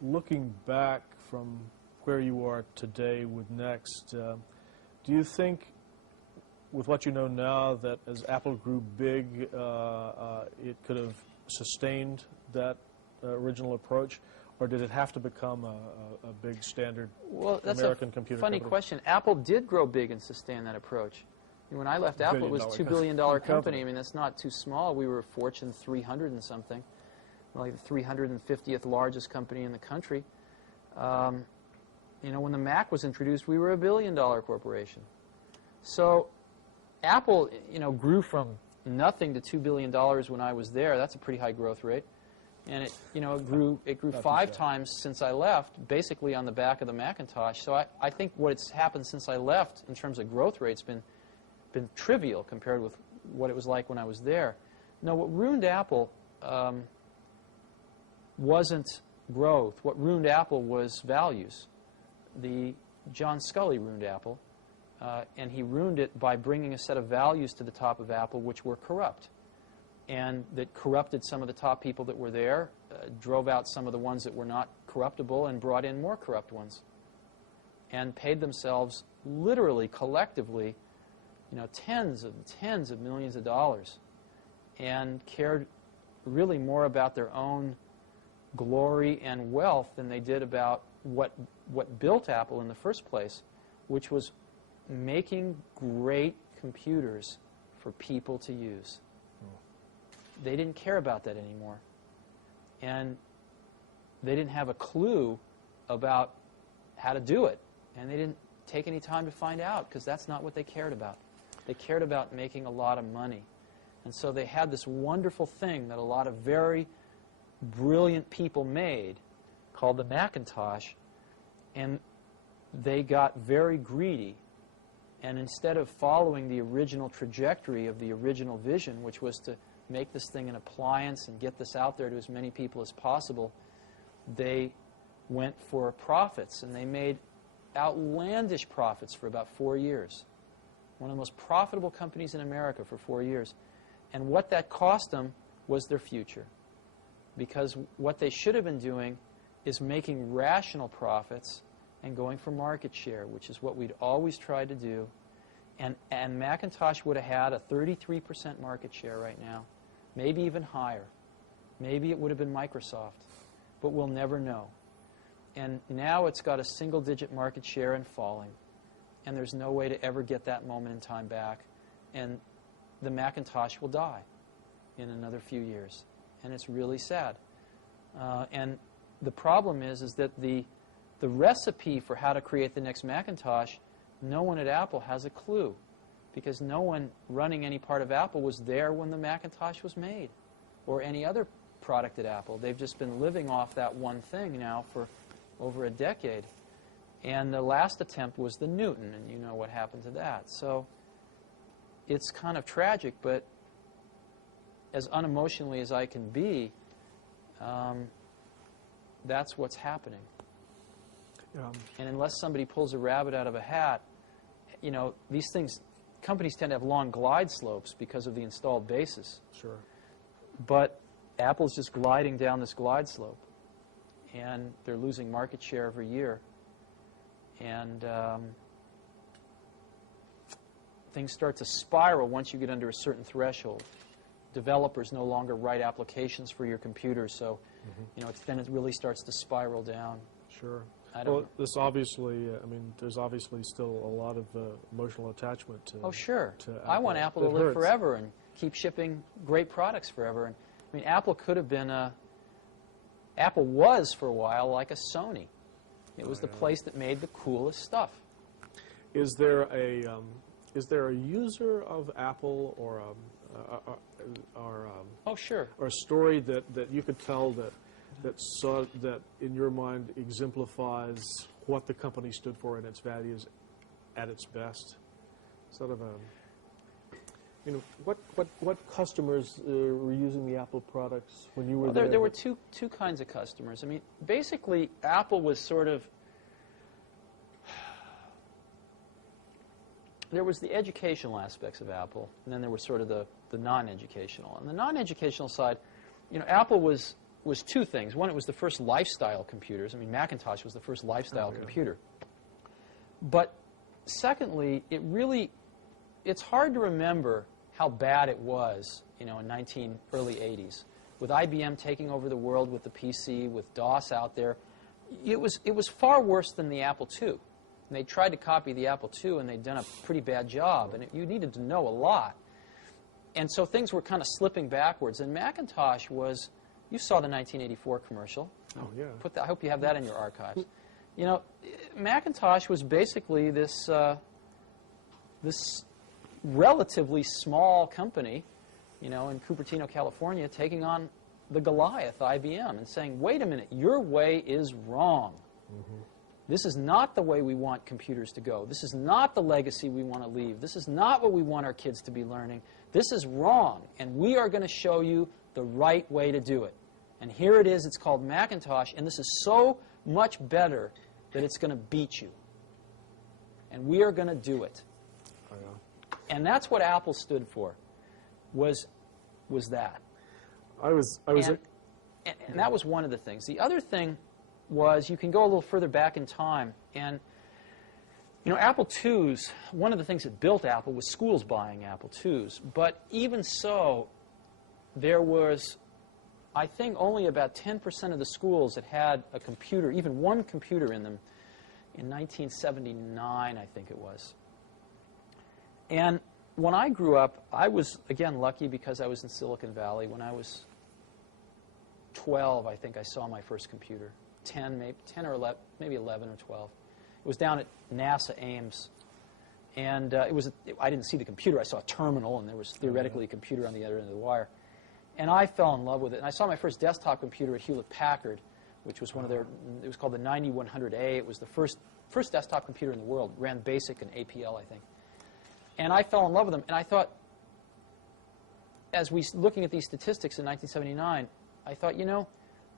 Looking back from where you are today with Next, do you think, with what you know now, that as Apple grew big, it could have sustained that original approach, or did it have to become a big standard American computer funny company? question. Apple did grow big and sustain that approach. When I left Apple, it was a $2 billion company. I mean, that's not too small. We were Fortune 300 and something, like the 350th largest company in the country. When the Mac was introduced, we were a $1 billion corporation. So Apple, grew from nothing to $2 billion when I was there. That's a pretty high growth rate. And it grew 5 times since I left, basically on the back of the Macintosh. So I think what's happened since I left in terms of growth rate's been trivial compared with what it was like when I was there. No, what ruined Apple wasn't growth. What ruined Apple was values. John Sculley ruined Apple, and he ruined it by bringing a set of values to the top of Apple which were corrupt, and that corrupted some of the top people that were there, drove out some of the ones that were not corruptible, and brought in more corrupt ones, and paid themselves literally, collectively, tens of millions of dollars, and cared really more about their own glory and wealth than they did about what built Apple in the first place, which was making great computers for people to use. They didn't care about that anymore. And they didn't have a clue about how to do it. And they didn't take any time to find out, because that's not what they cared about. They cared about making a lot of money. And so they had this wonderful thing that a lot of very brilliant people made called the Macintosh, and they got very greedy. And instead of following the original trajectory of the original vision, which was to make this thing an appliance and get this out there to as many people as possible, they went for profits, and they made outlandish profits for about 4 years. One of the most profitable companies in America for 4 years. And what that cost them was their future. Because what they should have been doing is making rational profits and going for market share, which is what we'd always tried to do. And Macintosh would have had a 33% market share right now, maybe even higher. Maybe it would have been Microsoft, but we'll never know. And now it's got a single-digit market share and falling. And there's no way to ever get that moment in time back. And the Macintosh will die in another few years. And it's really sad. And the problem is that the recipe for how to create the next Macintosh, no one at Apple has a clue. Because no one running any part of Apple was there when the Macintosh was made, or any other product at Apple. They've just been living off that one thing now for over a decade. And the last attempt was the Newton, and you know what happened to that. So it's kind of tragic, but as unemotionally as I can be, that's what's happening. And unless somebody pulls a rabbit out of a hat, you know, these things, companies tend to have long glide slopes because of the installed bases. Sure. But Apple's just gliding down this glide slope, and they're losing market share every year. And things start to spiral once you get under a certain threshold. Developers no longer write applications for your computer, so you know, then it really starts to spiral down. Sure. Well, this obviously, I mean, there's obviously still a lot of emotional attachment to. Oh, sure. To Apple. I want Apple to live forever and keep shipping great products forever. And I mean, Apple could have been Apple was for a while like a Sony. It was the place that made the coolest stuff. Is there a user of Apple or oh, sure. or a story that you could tell that in your mind exemplifies what the company stood for and its values at its best? Sort of you know, what customers were using the Apple products when you were there? There were two kinds of customers. I mean, basically, Apple was sort of, there was the educational aspects of Apple, and then there was sort of the non-educational. On the non-educational side, you know, Apple was two things. One, it was the first lifestyle computers. I mean, Macintosh was the first lifestyle computer. But secondly, it's hard to remember how bad it was, you know, in early 80s, with IBM taking over the world with the PC, with DOS out there. It was far worse than the Apple II. And they tried to copy the Apple II, and they'd done a pretty bad job, and you needed to know a lot. And so things were kind of slipping backwards. And Macintosh was, you saw the 1984 commercial. Oh, yeah. I hope you have that in your archives. You know, Macintosh was basically this relatively small company, you know, in Cupertino, California, taking on the Goliath, IBM, and saying, wait a minute, your way is wrong. This is not the way we want computers to go. This is not the legacy we want to leave. This is not what we want our kids to be learning. This is wrong, and we are going to show you the right way to do it. And here it is. It's called Macintosh, and this is so much better that it's going to beat you. And we are going to do it. Oh, yeah. And that's what Apple stood for, was that. And that was one of the things. The other thing was, you can go a little further back in time, and you know, Apple IIs, one of the things that built Apple was schools buying Apple IIs. But even so, there was, I think, only about 10% of the schools that had a computer, even one computer in them, in 1979, I think it was. And when I grew up, I was, again, lucky because I was in Silicon Valley. When I was 12, I think I saw my first computer. 10 or 11, maybe 11 or 12. It was down at NASA Ames. And I didn't see the computer. I saw a terminal, and there was theoretically a computer on the other end of the wire. And I fell in love with it. And I saw my first desktop computer at Hewlett-Packard, which was one of their, it was called the 9100A. It was the first desktop computer in the world. Ran BASIC and APL, I think. And I fell in love with them. And I thought, as we looking at these statistics in 1979, I thought, you know,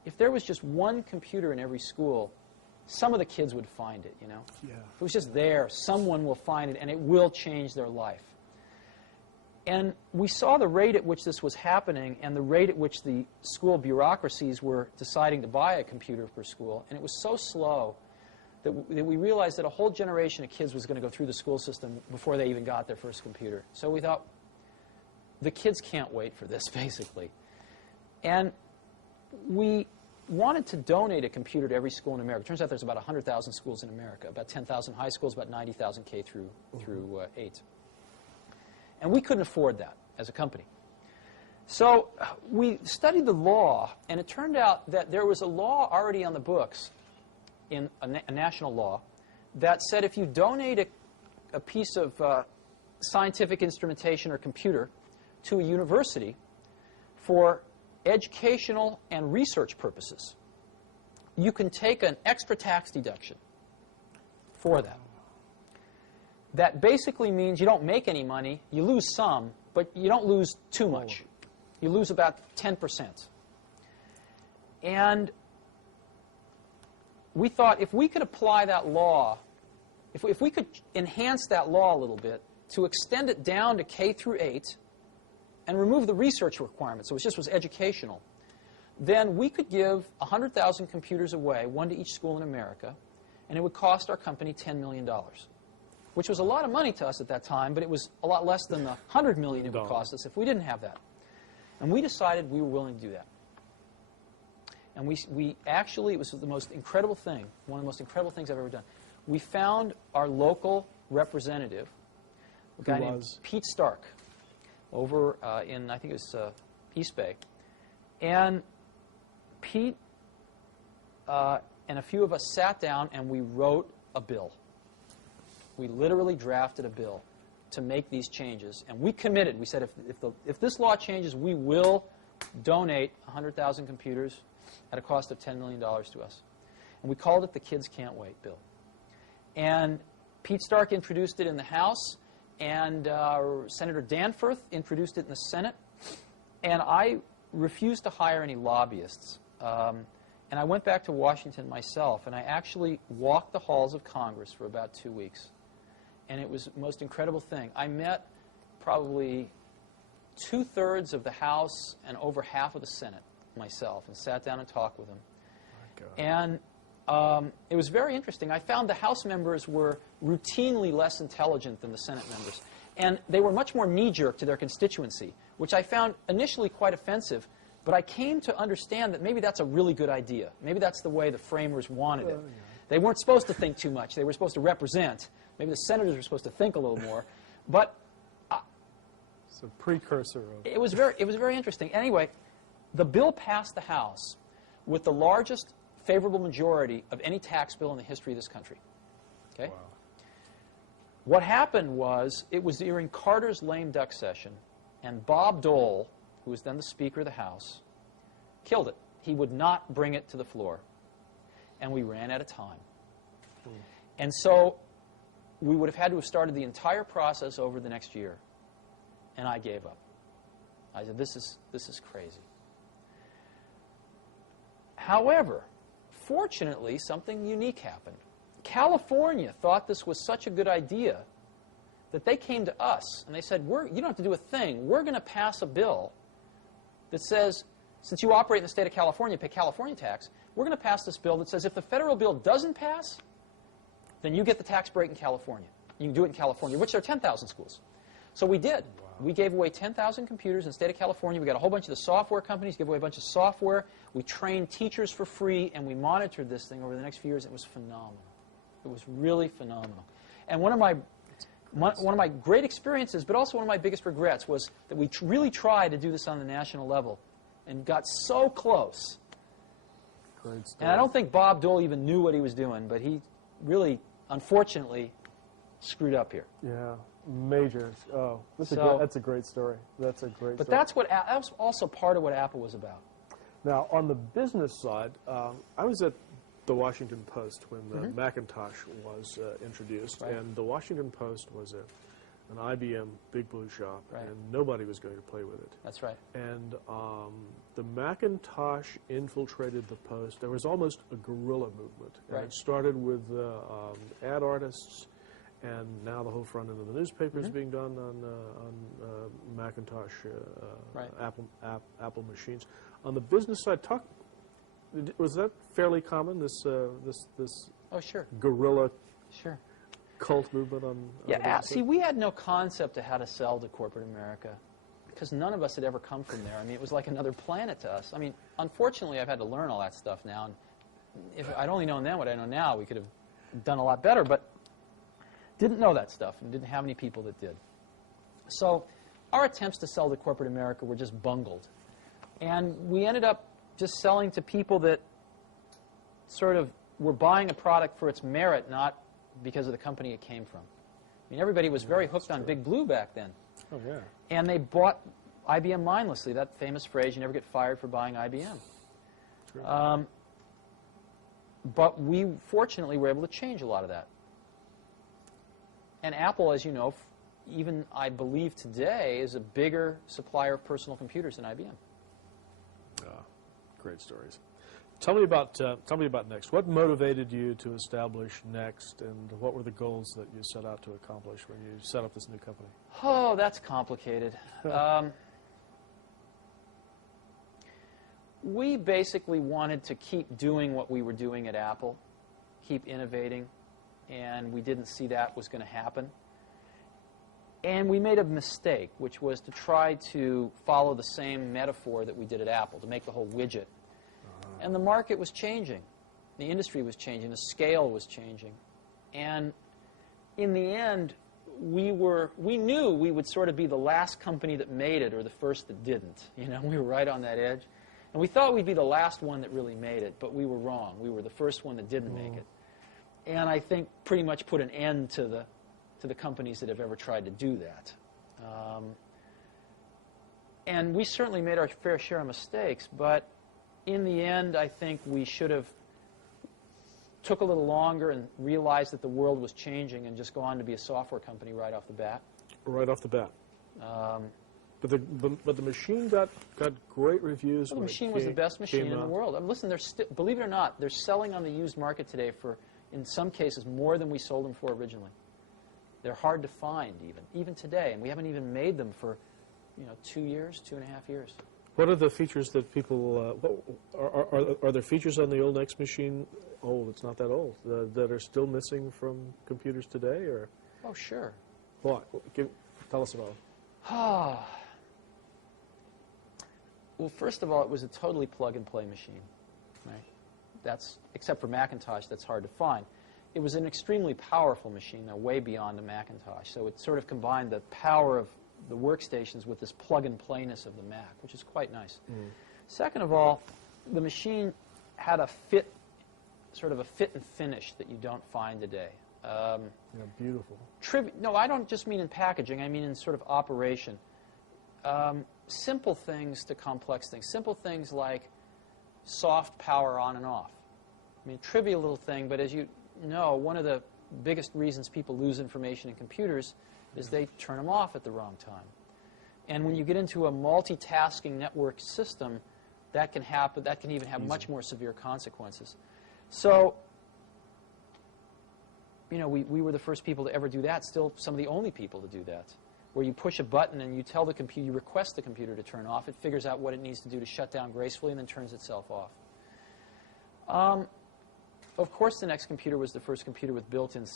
if there was just one computer in every school, some of the kids would find it, you know. Yeah. If it was just there, someone will find it, and it will change their life. And we saw the rate at which this was happening and the rate at which the school bureaucracies were deciding to buy a computer per school. And it was so slow that we realized that a whole generation of kids was going to go through the school system before they even got their first computer. So we thought, the kids can't wait for this, basically. And we wanted to donate a computer to every school in America. It turns out there's about 100,000 schools in America, about 10,000 high schools, about 90,000 K through 8. And we couldn't afford that as a company. So we studied the law, and it turned out that there was a law already on the books, in a national law, that said if you donate a piece of scientific instrumentation or computer to a university for educational and research purposes, you can take an extra tax deduction for that. That basically means you don't make any money, you lose some, but you don't lose too much. You lose about 10%. And we thought if we could apply that law, if we could enhance that law a little bit to extend it down to K through 8 and remove the research requirements, so it just was educational, then we could give 100,000 computers away, one to each school in America, and it would cost our company $10 million. Which was a lot of money to us at that time, but it was a lot less than the $100 million it would cost us if we didn't have that. And we decided we were willing to do that. And we actually, it was the most incredible thing, one of the most incredible things I've ever done. We found our local representative, a guy named Pete Stark, over in, I think it was East Bay. And Pete and a few of us sat down and we wrote a bill. We literally drafted a bill to make these changes. And we committed. We said if this law changes, we will donate 100,000 computers at a cost of $10 million to us. And we called it the Kids Can't Wait bill. And Pete Stark introduced it in the House, and Senator Danforth introduced it in the Senate. And I refused to hire any lobbyists. And I went back to Washington myself, and I actually walked the halls of Congress for about 2 weeks. And it was the most incredible thing. I met probably 2/3 of the House and over half of the Senate myself and sat down and talked with them. And it was very interesting. I found the House members were routinely less intelligent than the Senate members. And they were much more knee-jerk to their constituency, which I found initially quite offensive. But I came to understand that maybe that's a really good idea. Maybe that's the way the framers wanted it. They weren't supposed to think too much. They were supposed to represent. Maybe the senators were supposed to think a little more. But it's a precursor of it was very interesting. Anyway, the bill passed the House with the largest favorable majority of any tax bill in the history of this country. Okay? Wow. What happened was, it was during Carter's lame duck session, and Bob Dole, who was then the Speaker of the House, killed it. He would not bring it to the floor. And we ran out of time. And so we would have had to have started the entire process over the next year. And I gave up. I said, this is crazy. However, fortunately, something unique happened. California thought this was such a good idea that they came to us and they said, you don't have to do a thing. We're going to pass a bill that says, since you operate in the state of California, pay California tax, we're going to pass this bill that says if the federal bill doesn't pass, then you get the tax break in California. You can do it in California, which there are 10,000 schools. So we did. Wow. We gave away 10,000 computers in the state of California. We got a whole bunch of the software companies, gave away a bunch of software. We trained teachers for free, and we monitored this thing over the next few years. It was phenomenal. It was really phenomenal. And one of my great experiences, but also one of my biggest regrets, was that we really tried to do this on the national level and got so close. Great stuff. And I don't think Bob Dole even knew what he was doing, but he really, unfortunately, screwed up here. Yeah. Major. Oh, that's a great story. That's a great But story. that was also part of what Apple was about. Now, on the business side, I was at the Washington Post when the Macintosh was introduced, Right. and the Washington Post was an IBM Big Blue shop, Right. and nobody was going to play with it. That's right. And the Macintosh infiltrated the Post. There was almost a guerrilla movement. And Right. it started with ad artists, and now the whole front end of the newspaper is being done on Macintosh Right. Apple machines. On the business side, was that fairly common? This Oh, sure. guerrilla Sure. cult movement on the business See, we had no concept of how to sell to corporate America because none of us had ever come from there. I mean, it was like another planet to us. I mean, unfortunately, I've had to learn all that stuff now. And if I'd only known then what I know now, we could have done a lot better, but didn't know that stuff and didn't have any people that did. So our attempts to sell to corporate America were just bungled. And we ended up just selling to people that sort of were buying a product for its merit, not because of the company it came from. I mean, everybody was very hooked on Big Blue back then. Oh, yeah. And they bought IBM mindlessly, that famous phrase, you never get fired for buying IBM. But we, fortunately, were able to change a lot of that. And Apple, as you know, even I believe today, is a bigger supplier of personal computers than IBM. Great stories. Tell me about Next. What motivated you to establish Next, and what were the goals that you set out to accomplish when you set up this new company? Oh, that's complicated. We basically wanted to keep doing what we were doing at Apple, keep innovating, and we didn't see that was going to happen. And we made a mistake, which was to try to follow the same metaphor that we did at Apple, to make the whole widget. And the market was changing. The industry was changing. The scale was changing. And in the end, we knew we would sort of be the last company that made it or the first that didn't. You know, we were right on that edge. And we thought we'd be the last one that really made it, but we were wrong. We were the first one that didn't make it. And I think pretty much put an end to the companies that have ever tried to do that. And we certainly made our fair share of mistakes, but in the end, I think we should have took a little longer and realized that the world was changing and just go on to be a software company right off the bat. Right off the bat. But the machine got great reviews. Well, the machine was the best machine in the world. I mean, listen, believe it or not, they're selling on the used market today for, in some cases, more than we sold them for originally. They're hard to find even today, and we haven't even made them for, 2 years, 2.5 years. What are the features that people, are there features on the old Next machine, old, it's not that old, that are still missing from computers today? Or? Oh, sure. What? Tell us about it. Well, first of all, it was a totally plug-and-play machine. Right? That's, except for Macintosh, that's hard to find. It was an extremely powerful machine, though, way beyond the Macintosh. So it sort of combined the power of the workstations with this plug-and-playness of the Mac, which is quite nice. Second of all, the machine had a sort of a fit and finish that you don't find today. Beautiful. No, I don't just mean in packaging. I mean in sort of operation. Simple things to complex things. Simple things like soft power on and off. I mean, trivial little thing, but as you know, one of the biggest reasons people lose information in computers is they turn them off at the wrong time. And when you get into a multitasking network system, that can happen. That can even have much more severe consequences. So, we were the first people to ever do that, still some of the only people to do that, where you push a button and you tell the computer, you request the computer to turn off. It figures out what it needs to do to shut down gracefully and then turns itself off. Of course, the Next computer was the first computer with built-in,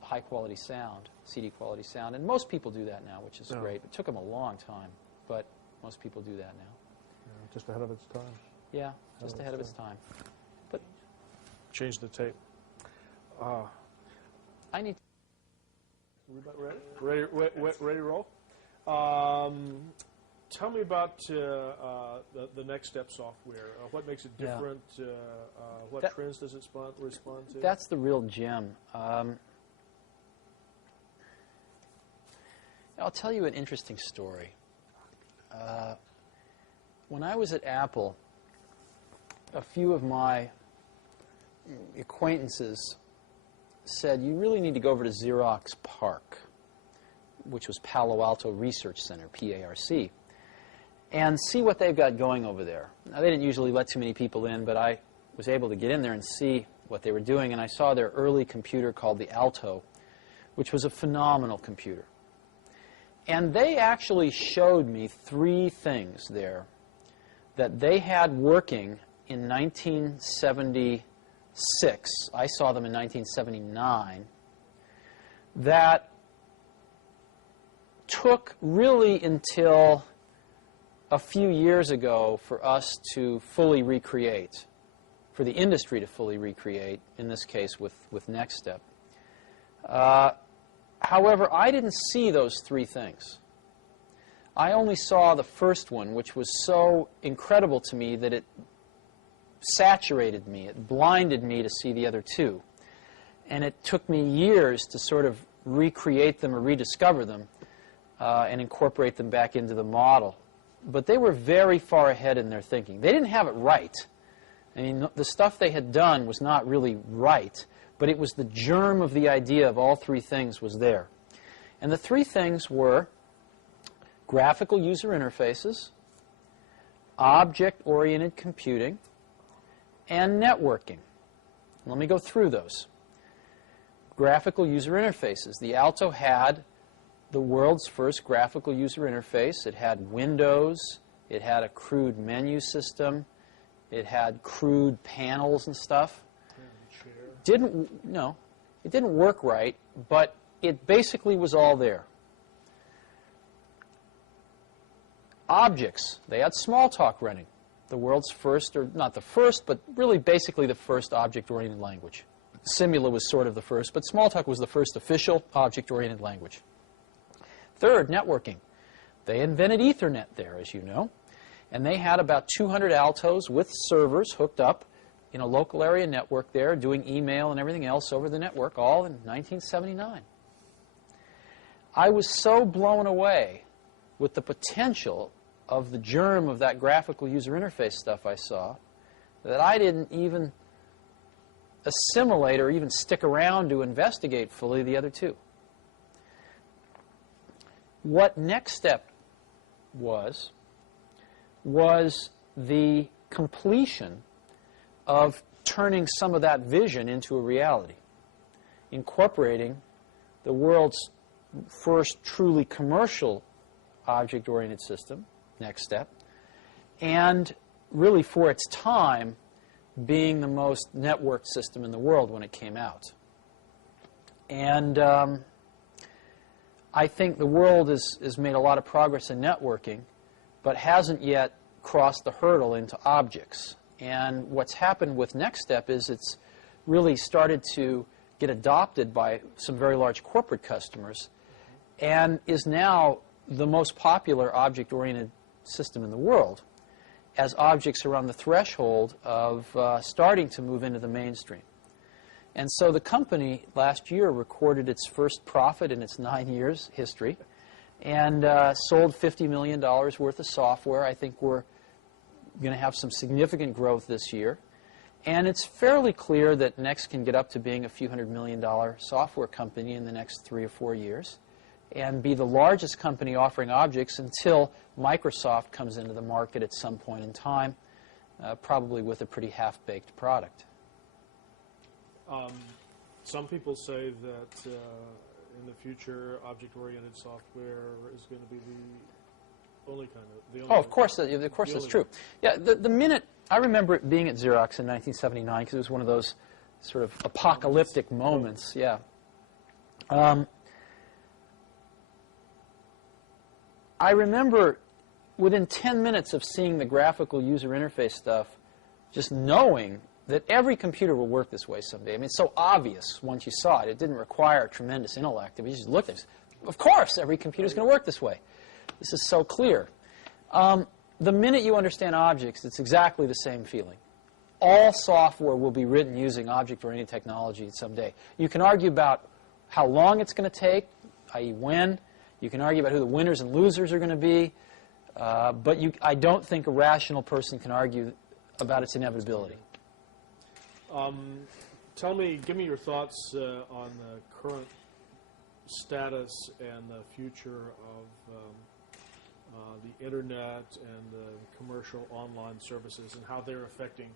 high-quality sound, CD-quality sound, and most people do that now, which is great. It took them a long time, but most people do that now. Yeah, just ahead of its time. Yeah, just ahead of its time. But change the tape. I need. Ready to roll? Tell me about the Next Step software. What makes it different? What trends does it respond to? That's the real gem. I'll tell you an interesting story. When I was at Apple, a few of my acquaintances said, you really need to go over to Xerox PARC, which was Palo Alto Research Center, PARC, and see what they've got going over there. Now, they didn't usually let too many people in, but I was able to get in there and see what they were doing, and I saw their early computer called the Alto, which was a phenomenal computer. And they actually showed me 3 things there that they had working in 1976. I saw them in 1979. That took really until a few years ago for us to fully recreate, for the industry to fully recreate, in this case with NextStep. However, I didn't see those 3 things. I only saw the first one, which was so incredible to me that it saturated me. It blinded me to see the other 2. And it took me years to sort of recreate them or rediscover them and incorporate them back into the model. But they were very far ahead in their thinking. They didn't have it right. I mean, the stuff they had done was not really right, but it was the germ of the idea of all 3 things was there. And the 3 things were graphical user interfaces, object-oriented computing, and networking. Let me go through those. Graphical user interfaces. The Alto had the world's first graphical user interface. It had windows. It had a crude menu system. It had crude panels and stuff. It didn't work right, but it basically was all there. Objects. They had Smalltalk running. The world's first, or not the first, but really basically the first object-oriented language. Simula was sort of the first, but Smalltalk was the first official object-oriented language. Third, networking. They invented Ethernet there, as you know, and they had about 200 Altos with servers hooked up in a local area network there, doing email and everything else over the network, all in 1979. I was so blown away with the potential of the germ of that graphical user interface stuff I saw that I didn't even assimilate or even stick around to investigate fully the other 2. What NextStep was the completion of turning some of that vision into a reality, incorporating the world's first truly commercial object-oriented system, NextStep, and really for its time being the most networked system in the world when it came out. And I think the world has made a lot of progress in networking, but hasn't yet crossed the hurdle into objects. And what's happened with NextStep is it's really started to get adopted by some very large corporate customers and is now the most popular object-oriented system in the world as objects are on the threshold of starting to move into the mainstream. And so the company last year recorded its first profit in its 9 years history and sold $50 million worth of software. I think we're going to have some significant growth this year. And it's fairly clear that Next can get up to being a few $100 million software company in the next 3 or 4 years and be the largest company offering objects until Microsoft comes into the market at some point in time, probably with a pretty half-baked product. Some people say that in the future, object-oriented software is going to be the only kind of... The only of course that's true. Yeah, the minute... I remember it being at Xerox in 1979 because it was one of those sort of apocalyptic moments. Yeah. I remember within 10 minutes of seeing the graphical user interface stuff, just knowing that every computer will work this way someday. I mean, it's so obvious once you saw it. It didn't require tremendous intellect. You just looked at it. Of course, every computer is going to work this way. This is so clear. The minute you understand objects, it's exactly the same feeling. All software will be written using object-oriented technology someday. You can argue about how long it's going to take, i.e. when. You can argue about who the winners and losers are going to be, but I don't think a rational person can argue about its inevitability. Give me your thoughts on the current status and the future of the Internet and the commercial online services and how they're affecting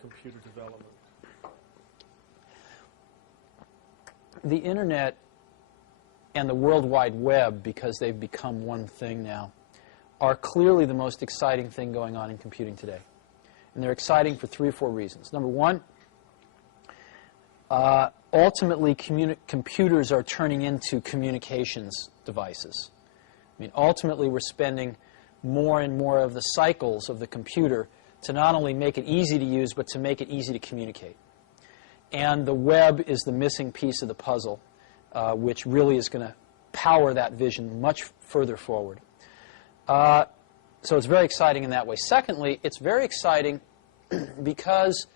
computer development. The Internet and the World Wide Web, because they've become one thing now, are clearly the most exciting thing going on in computing today. And they're exciting for 3 or 4 reasons. Number one, ultimately computers are turning into communications devices. I mean, ultimately we're spending more and more of the cycles of the computer to not only make it easy to use, but to make it easy to communicate. And the web is the missing piece of the puzzle, which really is going to power that vision much further forward. So it's very exciting in that way. Secondly, it's very exciting because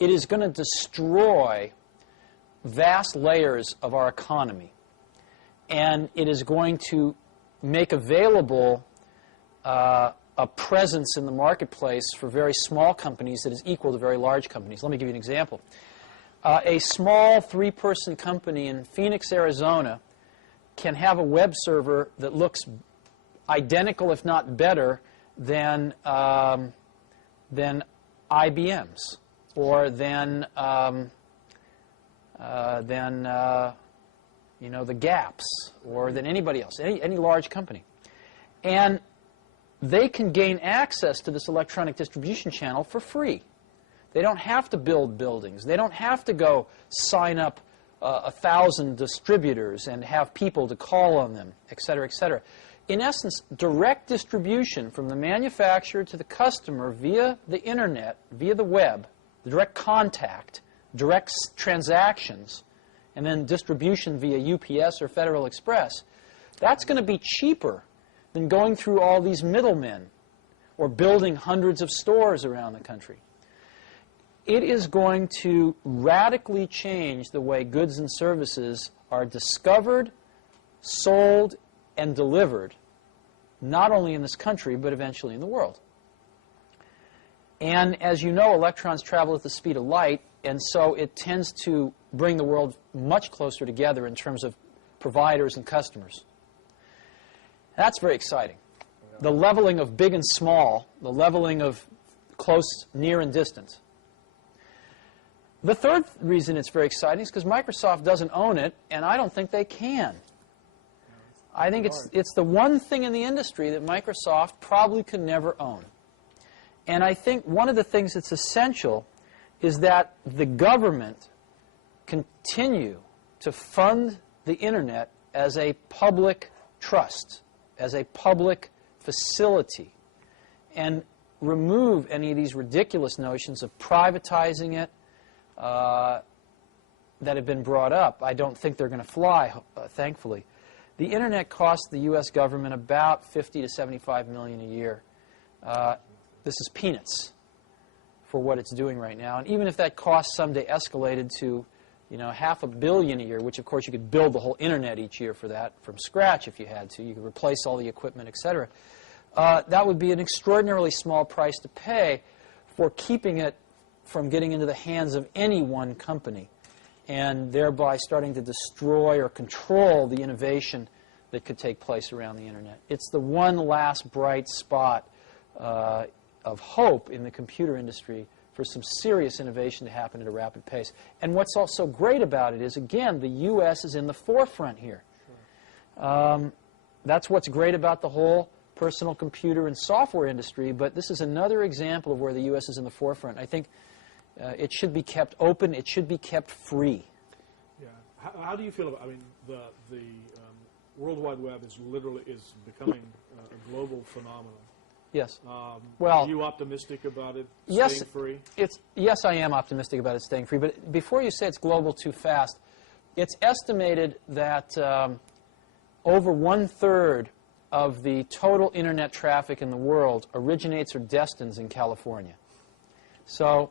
it is going to destroy vast layers of our economy. And it is going to make available a presence in the marketplace for very small companies that is equal to very large companies. Let me give you an example. A small 3-person company in Phoenix, Arizona can have a web server that looks identical, if not better, than IBM's or than the Gaps or than anybody else, any large company. And they can gain access to this electronic distribution channel for free. They don't have to build buildings. They don't have to go sign up 1,000 distributors and have people to call on them, et cetera, et cetera. In essence, direct distribution from the manufacturer to the customer via the Internet, via the web, the direct contact, direct transactions, and then distribution via UPS or Federal Express, that's going to be cheaper than going through all these middlemen or building hundreds of stores around the country. It is going to radically change the way goods and services are discovered, sold, and delivered, not only in this country, but eventually in the world. And as you know, electrons travel at the speed of light, and so it tends to bring the world much closer together in terms of providers and customers. That's very exciting. The leveling of big and small, the leveling of close, near, and distant. The third reason it's very exciting is because Microsoft doesn't own it, and I don't think they can. I think it's the one thing in the industry that Microsoft probably could never own. And I think one of the things that's essential is that the government continue to fund the Internet as a public trust, as a public facility, and remove any of these ridiculous notions of privatizing it that have been brought up. I don't think they're going to fly, thankfully. The Internet costs the U.S. government about $50 to $75 million a year. This is peanuts for what it's doing right now. And even if that cost someday escalated to, $500 million a year, which of course you could build the whole Internet each year for that from scratch if you had to. You could replace all the equipment, etc. That would be an extraordinarily small price to pay for keeping it from getting into the hands of any one company, and thereby starting to destroy or control the innovation that could take place around the Internet. It's the one last bright spot of hope in the computer industry for some serious innovation to happen at a rapid pace. And what's also great about it is, again, the U.S. is in the forefront here. Sure. That's what's great about the whole personal computer and software industry, but this is another example of where the U.S. is in the forefront. I think it should be kept open. It should be kept free. Yeah. How do you feel about? I mean, the World Wide Web is becoming a global phenomenon. Yes. Well, are you optimistic about it staying free? Yes, I am optimistic about it staying free. But before you say it's global too fast, it's estimated that over 1/3 of the total Internet traffic in the world originates or destines in California. So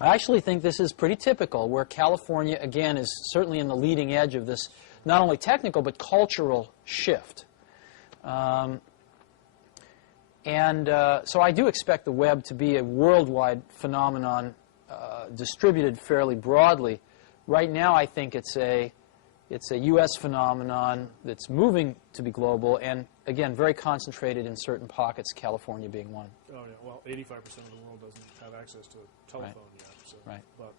I actually think this is pretty typical, where California, again, is certainly in the leading edge of this not only technical but cultural shift. So I do expect the web to be a worldwide phenomenon, distributed fairly broadly. Right now, I think it's a U.S. phenomenon that's moving to be global, and again, very concentrated in certain pockets, California being one. Oh yeah, well, 85% of the world doesn't have access to a telephone yet, so, but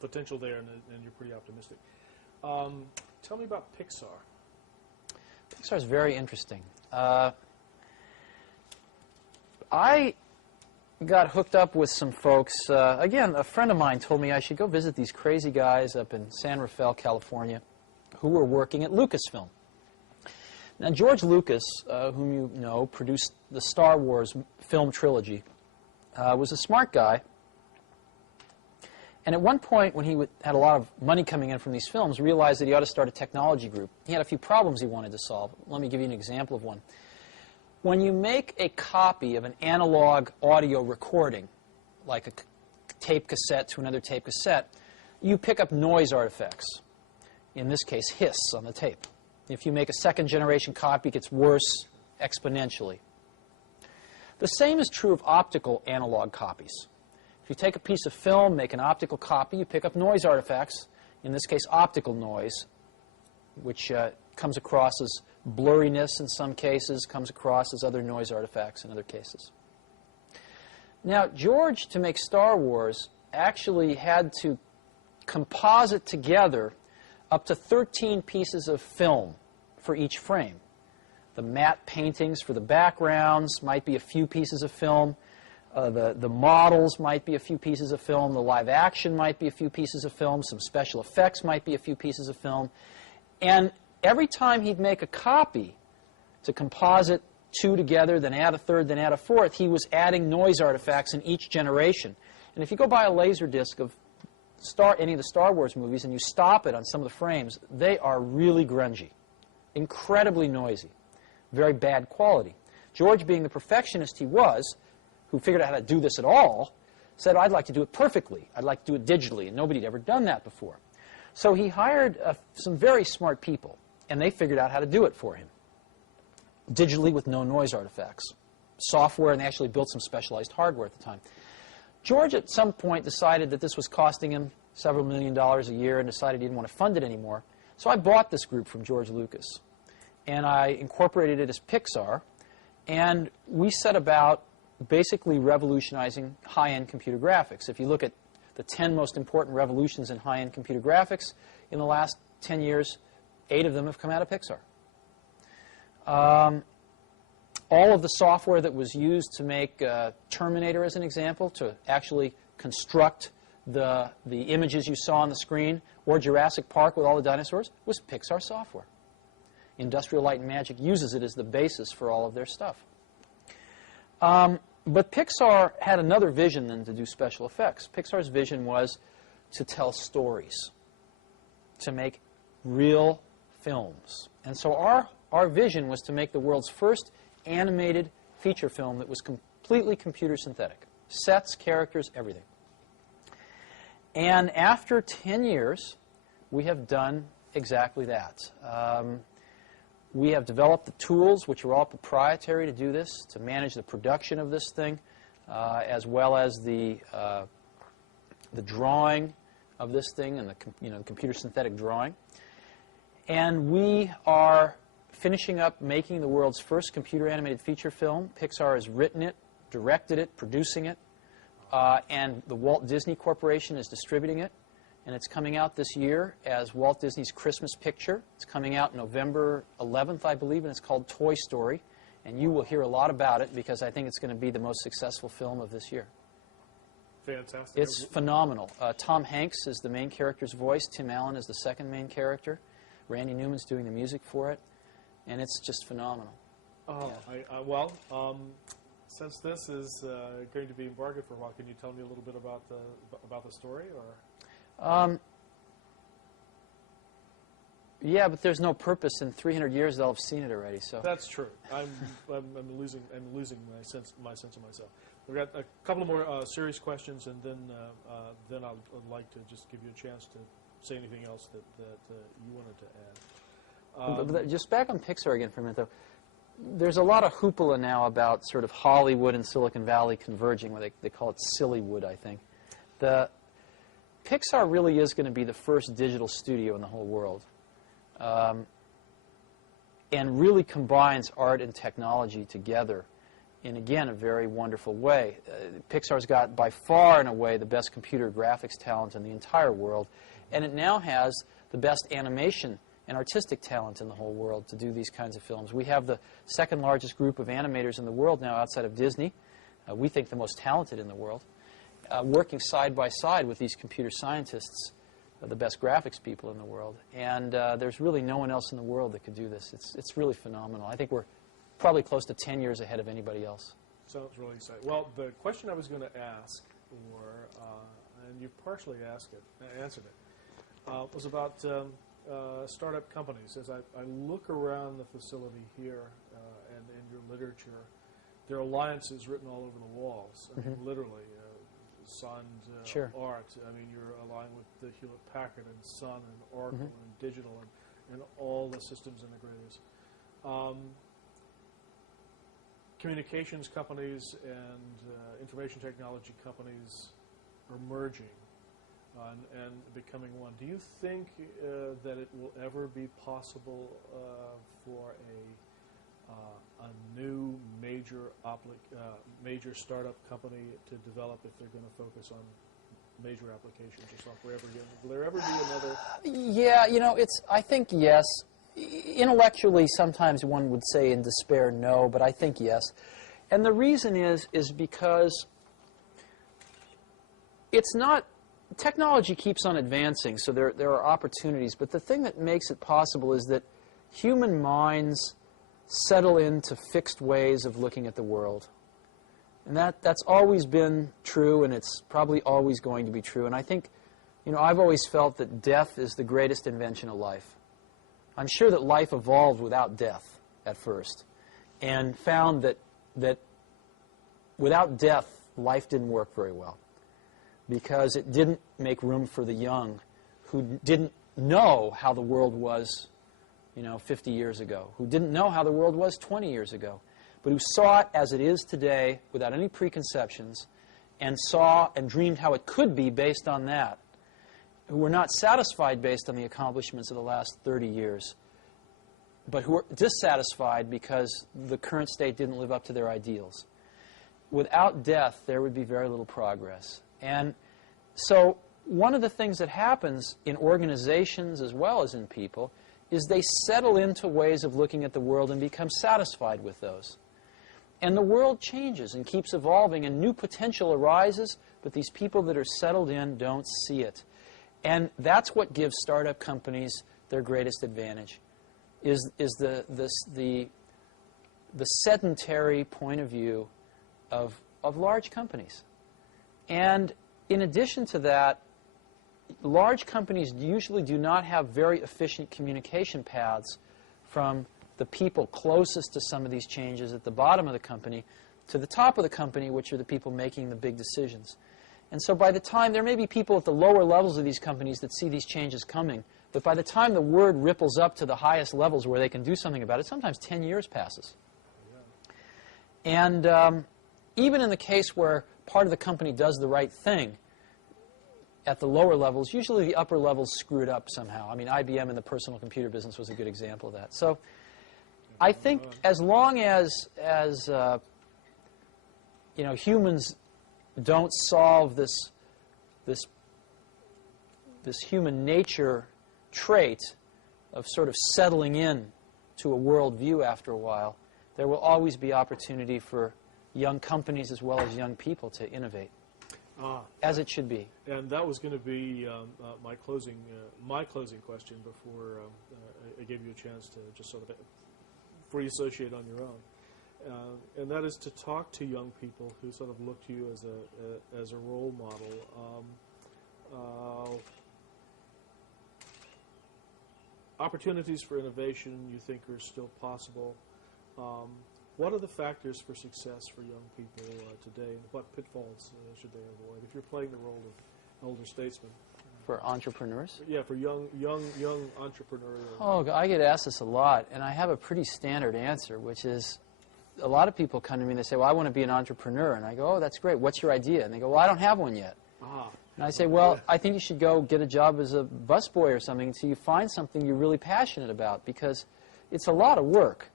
potential there, and you're pretty optimistic. Tell me about Pixar. Pixar is very interesting. I got hooked up with some folks. Again, a friend of mine told me I should go visit these crazy guys up in San Rafael, California, who were working at Lucasfilm. Now, George Lucas, whom you know, produced the Star Wars film trilogy, was a smart guy. And at one point, when he had a lot of money coming in from these films, realized that he ought to start a technology group. He had a few problems he wanted to solve. Let me give you an example of one. When you make a copy of an analog audio recording, like a tape cassette to another tape cassette, you pick up noise artifacts. In this case, hiss on the tape. If you make a second-generation copy, it gets worse exponentially. The same is true of optical analog copies. If you take a piece of film, make an optical copy, you pick up noise artifacts, in this case optical noise, which comes across as blurriness in some cases, comes across as other noise artifacts in other cases. Now, George, to make Star Wars, actually had to composite together up to 13 pieces of film for each frame. The matte paintings for the backgrounds might be a few pieces of film. The models might be a few pieces of film. The live action might be a few pieces of film. Some special effects might be a few pieces of film. And every time he'd make a copy to composite two together, then add a third, then add a fourth, he was adding noise artifacts in each generation. And if you go buy a Laserdisc of any of the Star Wars movies and you stop it on some of the frames, they are really grungy, incredibly noisy, very bad quality. George, being the perfectionist he was, who figured out how to do this at all, said, I'd like to do it perfectly. I'd like to do it digitally, and nobody had ever done that before. So he hired some very smart people, and they figured out how to do it for him, digitally with no noise artifacts. Software, and they actually built some specialized hardware at the time. George, at some point, decided that this was costing him several $1 million a year and decided he didn't want to fund it anymore. So I bought this group from George Lucas, and I incorporated it as Pixar, and we set about basically revolutionizing high-end computer graphics. If you look at the 10 most important revolutions in high-end computer graphics, in the last 10 years, 8 of them have come out of Pixar. All of the software that was used to make Terminator, as an example, to actually construct the images you saw on the screen, or Jurassic Park with all the dinosaurs, was Pixar software. Industrial Light and Magic uses it as the basis for all of their stuff. But Pixar had another vision than to do special effects. Pixar's vision was to tell stories, to make real films. And so our vision was to make the world's first animated feature film that was completely computer synthetic. Sets, characters, everything. And after 10 years, we have done exactly that. We have developed the tools, which are all proprietary, to do this, to manage the production of this thing, as well as the drawing of this thing and the computer synthetic drawing. And we are finishing up making the world's first computer animated feature film. Pixar has written it, directed it, producing it, and the Walt Disney Corporation is distributing it. And it's coming out this year as Walt Disney's Christmas picture. It's coming out November 11th, I believe, and it's called Toy Story. And you will hear a lot about it because I think it's going to be the most successful film of this year. Fantastic. It's phenomenal. Tom Hanks is the main character's voice. Tim Allen is the second main character. Randy Newman's doing the music for it. And it's just phenomenal. Oh, yeah. Since this is going to be embargoed for a while, can you tell me a little bit about the story, or? Yeah, but there's no purpose. In 300 years, they'll have seen it already. So that's true. I'm losing my sense of myself. We've got a couple more serious questions, and then I'd like to just give you a chance to say anything else that you wanted to add. Just back on Pixar again for a minute, though. There's a lot of hoopla now about sort of Hollywood and Silicon Valley converging, where they call it Sillywood, I think. Pixar really is going to be the first digital studio in the whole world, and really combines art and technology together in, again, a very wonderful way. Pixar's got, by far and away, the best computer graphics talent in the entire world, and it now has the best animation and artistic talent in the whole world to do these kinds of films. We have the second largest group of animators in the world now outside of Disney. We think the most talented in the world, working side by side with these computer scientists, the best graphics people in the world. And there's really no one else in the world that could do this. It's really phenomenal. I think we're probably close to 10 years ahead of anybody else. Sounds really exciting. Well, the question I was going to ask, and you partially answered it, was about startup companies. As I look around the facility here and in your literature, there are alliances written all over the walls. I mean, literally, Sun, Sure. Art. I mean, you're aligned with the Hewlett-Packard and Sun and Oracle and Digital and all the systems integrators. Communications companies and information technology companies are merging and becoming one. Do you think that it will ever be possible for a new major startup company to develop if they're going to focus on major applications or software ever again? Will there ever be another? Yeah, I think yes. Intellectually, sometimes one would say in despair no, but I think yes. And the reason is because it's not, technology keeps on advancing, so there are opportunities, but the thing that makes it possible is that human minds settle into fixed ways of looking at the world. And that's always been true, and it's probably always going to be true. And I think, I've always felt that death is the greatest invention of life. I'm sure that life evolved without death at first, and found that without death, life didn't work very well, because it didn't make room for the young who didn't know how the world was 50 years ago, who didn't know how the world was 20 years ago, but who saw it as it is today without any preconceptions, and saw and dreamed how it could be based on that, who were not satisfied based on the accomplishments of the last 30 years, but who were dissatisfied because the current state didn't live up to their ideals. Without death, there would be very little progress. And so one of the things that happens in organizations as well as in people is they settle into ways of looking at the world and become satisfied with those. And the world changes and keeps evolving, and new potential arises, but these people that are settled in don't see it. And that's what gives startup companies their greatest advantage, is the sedentary point of view of large companies. And in addition to that, large companies usually do not have very efficient communication paths from the people closest to some of these changes at the bottom of the company to the top of the company, which are the people making the big decisions. And so by the time, there may be people at the lower levels of these companies that see these changes coming, but by the time the word ripples up to the highest levels where they can do something about it, sometimes 10 years passes. And even in the case where part of the company does the right thing, at the lower levels, usually the upper levels screw it up somehow. I mean, IBM in the personal computer business was a good example of that. So I think as long as humans don't solve this human nature trait of sort of settling in to a worldview after a while, there will always be opportunity for young companies as well as young people to innovate, as it should be. And that was going to be my closing question before I gave you a chance to just sort of free associate on your own. And that is to talk to young people who sort of look to you as a role model. Opportunities for innovation you think are still possible. What are the factors for success for young people today, and what pitfalls should they avoid? If you're playing the role of elder statesman, For entrepreneurs? Yeah, for young entrepreneurs. Oh, I get asked this a lot, and I have a pretty standard answer, which is a lot of people come to me and they say, well, I want to be an entrepreneur. And I go, oh, that's great. What's your idea? And they go, well, I don't have one yet. And I say, well, I think you should go get a job as a busboy or something until you find something you're really passionate about, because it's a lot of work.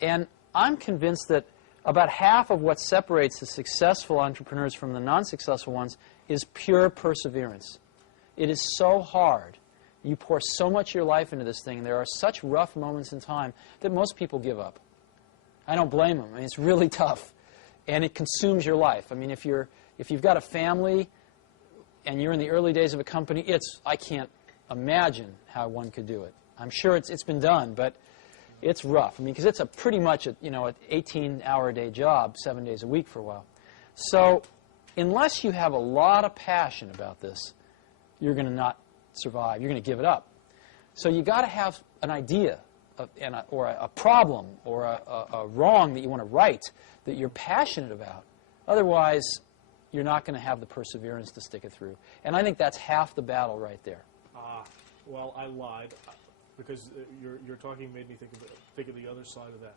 And I'm convinced that about half of what separates the successful entrepreneurs from the non-successful ones is pure perseverance. It is so hard. You pour so much of your life into this thing, and there are such rough moments in time that most people give up. I don't blame them. I mean, it's really tough, and it consumes your life. I mean, if you've got a family and you're in the early days of a company, I can't imagine how one could do it. I'm sure it's been done, but it's rough. I mean, because it's pretty much an 18-hour-a-day job, 7 days a week for a while. So unless you have a lot of passion about this, you're going to not survive. You're going to give it up. So you got to have an idea or a problem or a wrong that you want to right that you're passionate about. Otherwise, you're not going to have the perseverance to stick it through. And I think that's half the battle right there. Well, I lied, because your talking made me think of the other side of that.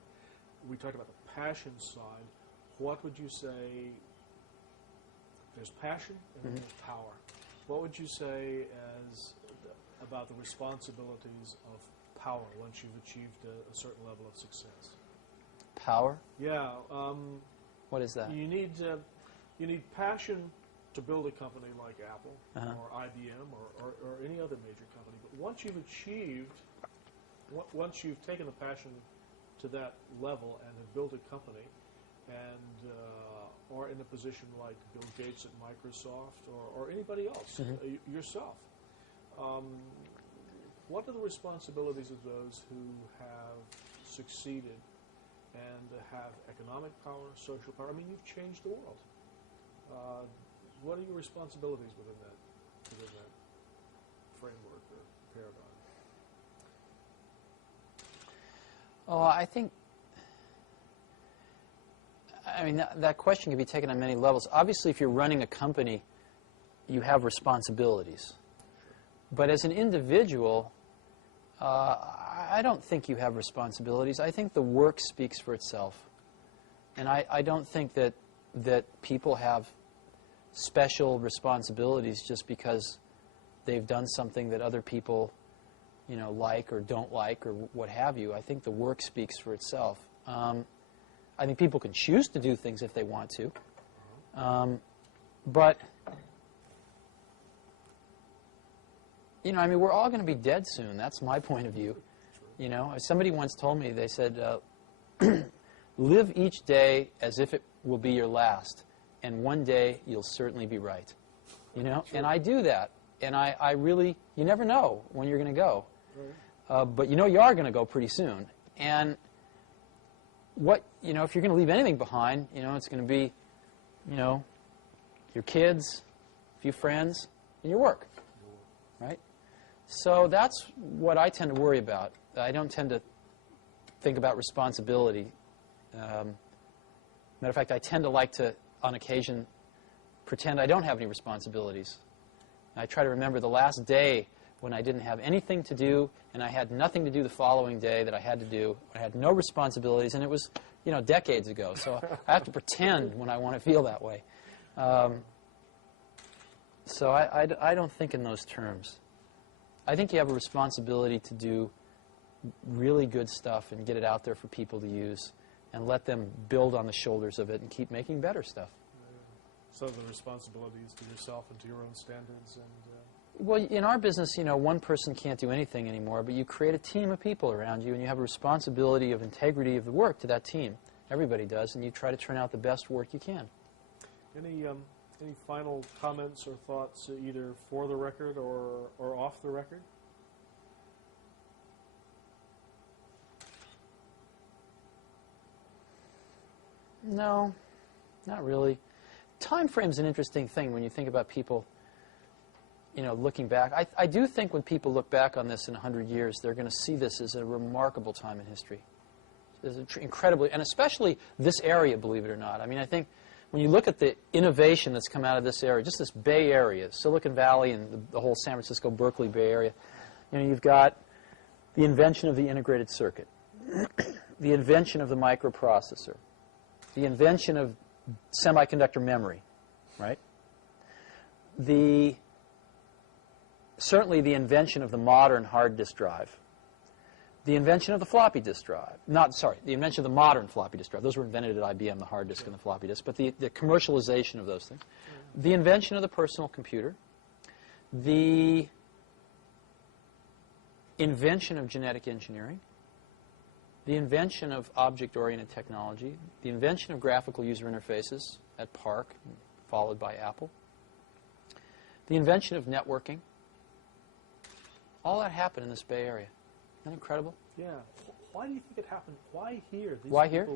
We talked about the passion side. What would you say? There's passion and there's power. What would you say about the responsibilities of power once you've achieved a certain level of success? Power? Yeah. What is that? You need passion to build a company like Apple or IBM or any other major company. But once you've taken the passion to that level and have built a company and are in a position like Bill Gates at Microsoft or anybody else, yourself, what are the responsibilities of those who have succeeded and have economic power, social power? I mean, you've changed the world. What are your responsibilities within that framework or paradigm? Oh, I mean, that question can be taken on many levels. Obviously, if you're running a company, you have responsibilities. But as an individual, I don't think you have responsibilities. I think the work speaks for itself. And I don't think that people have special responsibilities just because they've done something that other people, like or don't like or what have you. I think the work speaks for itself. I think people can choose to do things if they want to. But, I mean, we're all going to be dead soon. That's my point of view. Somebody once told me, they said, live each day as if it will be your last, and one day you'll certainly be right. And I do that. And I really, you never know when you're going to go. But you are going to go pretty soon. And if you're going to leave anything behind, it's going to be, your kids, a few friends, and your work, right? So that's what I tend to worry about. I don't tend to think about responsibility. Matter of fact, I tend to like to, on occasion, pretend I don't have any responsibilities. I try to remember the last day when I didn't have anything to do and I had nothing to do the following day that I had to do. I had no responsibilities, and it was, decades ago. So I have to pretend when I want to feel that way. So I don't think in those terms. I think you have a responsibility to do really good stuff and get it out there for people to use and let them build on the shoulders of it and keep making better stuff. So the responsibilities to yourself and to your own standards and... Well, in our business, one person can't do anything anymore, but you create a team of people around you, and you have a responsibility of integrity of the work to that team. Everybody does, and you try to turn out the best work you can. Any final comments or thoughts, either for the record or off the record? No, not really. Time frame's an interesting thing when you think about people, looking back. I do think when people look back on this in 100 years, they're going to see this as a remarkable time in history. It's incredibly, and especially this area, believe it or not. I mean, I think when you look at the innovation that's come out of this area, just this Bay Area, Silicon Valley and the whole San Francisco, Berkeley Bay Area, you've got the invention of the integrated circuit, the invention of the microprocessor, the invention of semiconductor memory, right? Certainly the invention of the modern hard disk drive, the invention of the floppy disk drive. The invention of the modern floppy disk drive. Those were invented at IBM, the hard disk and the floppy disk. But the commercialization of those things. The invention of the personal computer. The invention of genetic engineering. The invention of object-oriented technology. The invention of graphical user interfaces at PARC, followed by Apple. The invention of networking. All that happened in this Bay Area. Isn't that incredible? Yeah. Why do you think it happened? Why here? Why here?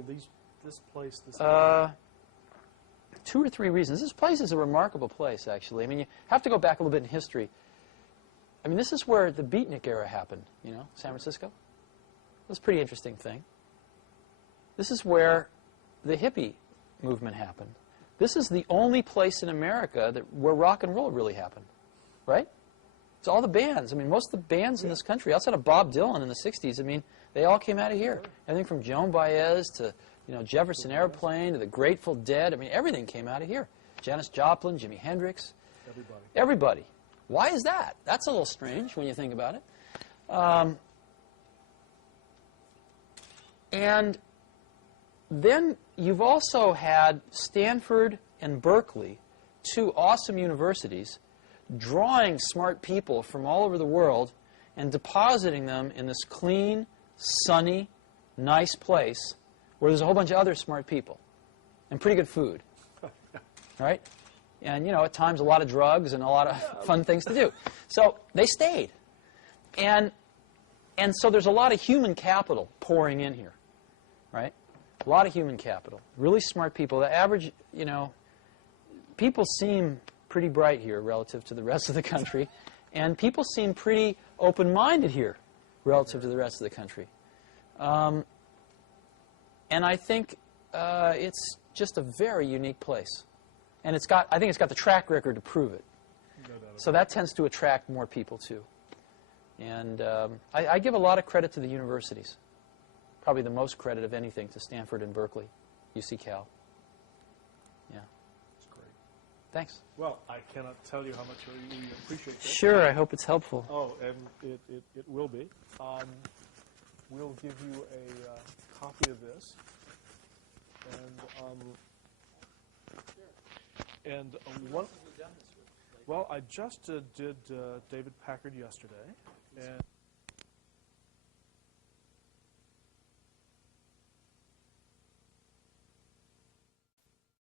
This place, this 2 or 3 reasons. This place is a remarkable place, actually. I mean, you have to go back a little bit in history. I mean, this is where the beatnik era happened, San Francisco. That's a pretty interesting thing. This is where the hippie movement happened. This is the only place in America where rock and roll really happened, right? It's all the bands. I mean, most of the bands in this country, outside of Bob Dylan in the 60s, I mean, they all came out of here. Everything from Joan Baez to, Jefferson Airplane to the Grateful Dead. I mean, everything came out of here. Janis Joplin, Jimi Hendrix. Everybody. Why is that? That's a little strange when you think about it. And then you've also had Stanford and Berkeley, 2 awesome universities, drawing smart people from all over the world and depositing them in this clean, sunny, nice place where there's a whole bunch of other smart people and pretty good food, right? And, at times a lot of drugs and a lot of fun things to do. So they stayed. And so there's a lot of human capital pouring in here, right? A lot of human capital. Really smart people. The average, people seem pretty bright here relative to the rest of the country, and people seem pretty open-minded here relative to the rest of the country. And I think it's just a very unique place. And I think it's got the track record to prove it. So that tends to attract more people, too. And I give a lot of credit to the universities. Probably the most credit of anything to Stanford and Berkeley, UC Cal. Yeah. That's great. Thanks. Well, I cannot tell you how much we appreciate this. Sure, I hope it's helpful. Oh, and it will be. We'll give you a copy of this. And one. Well, I just did David Packard yesterday, and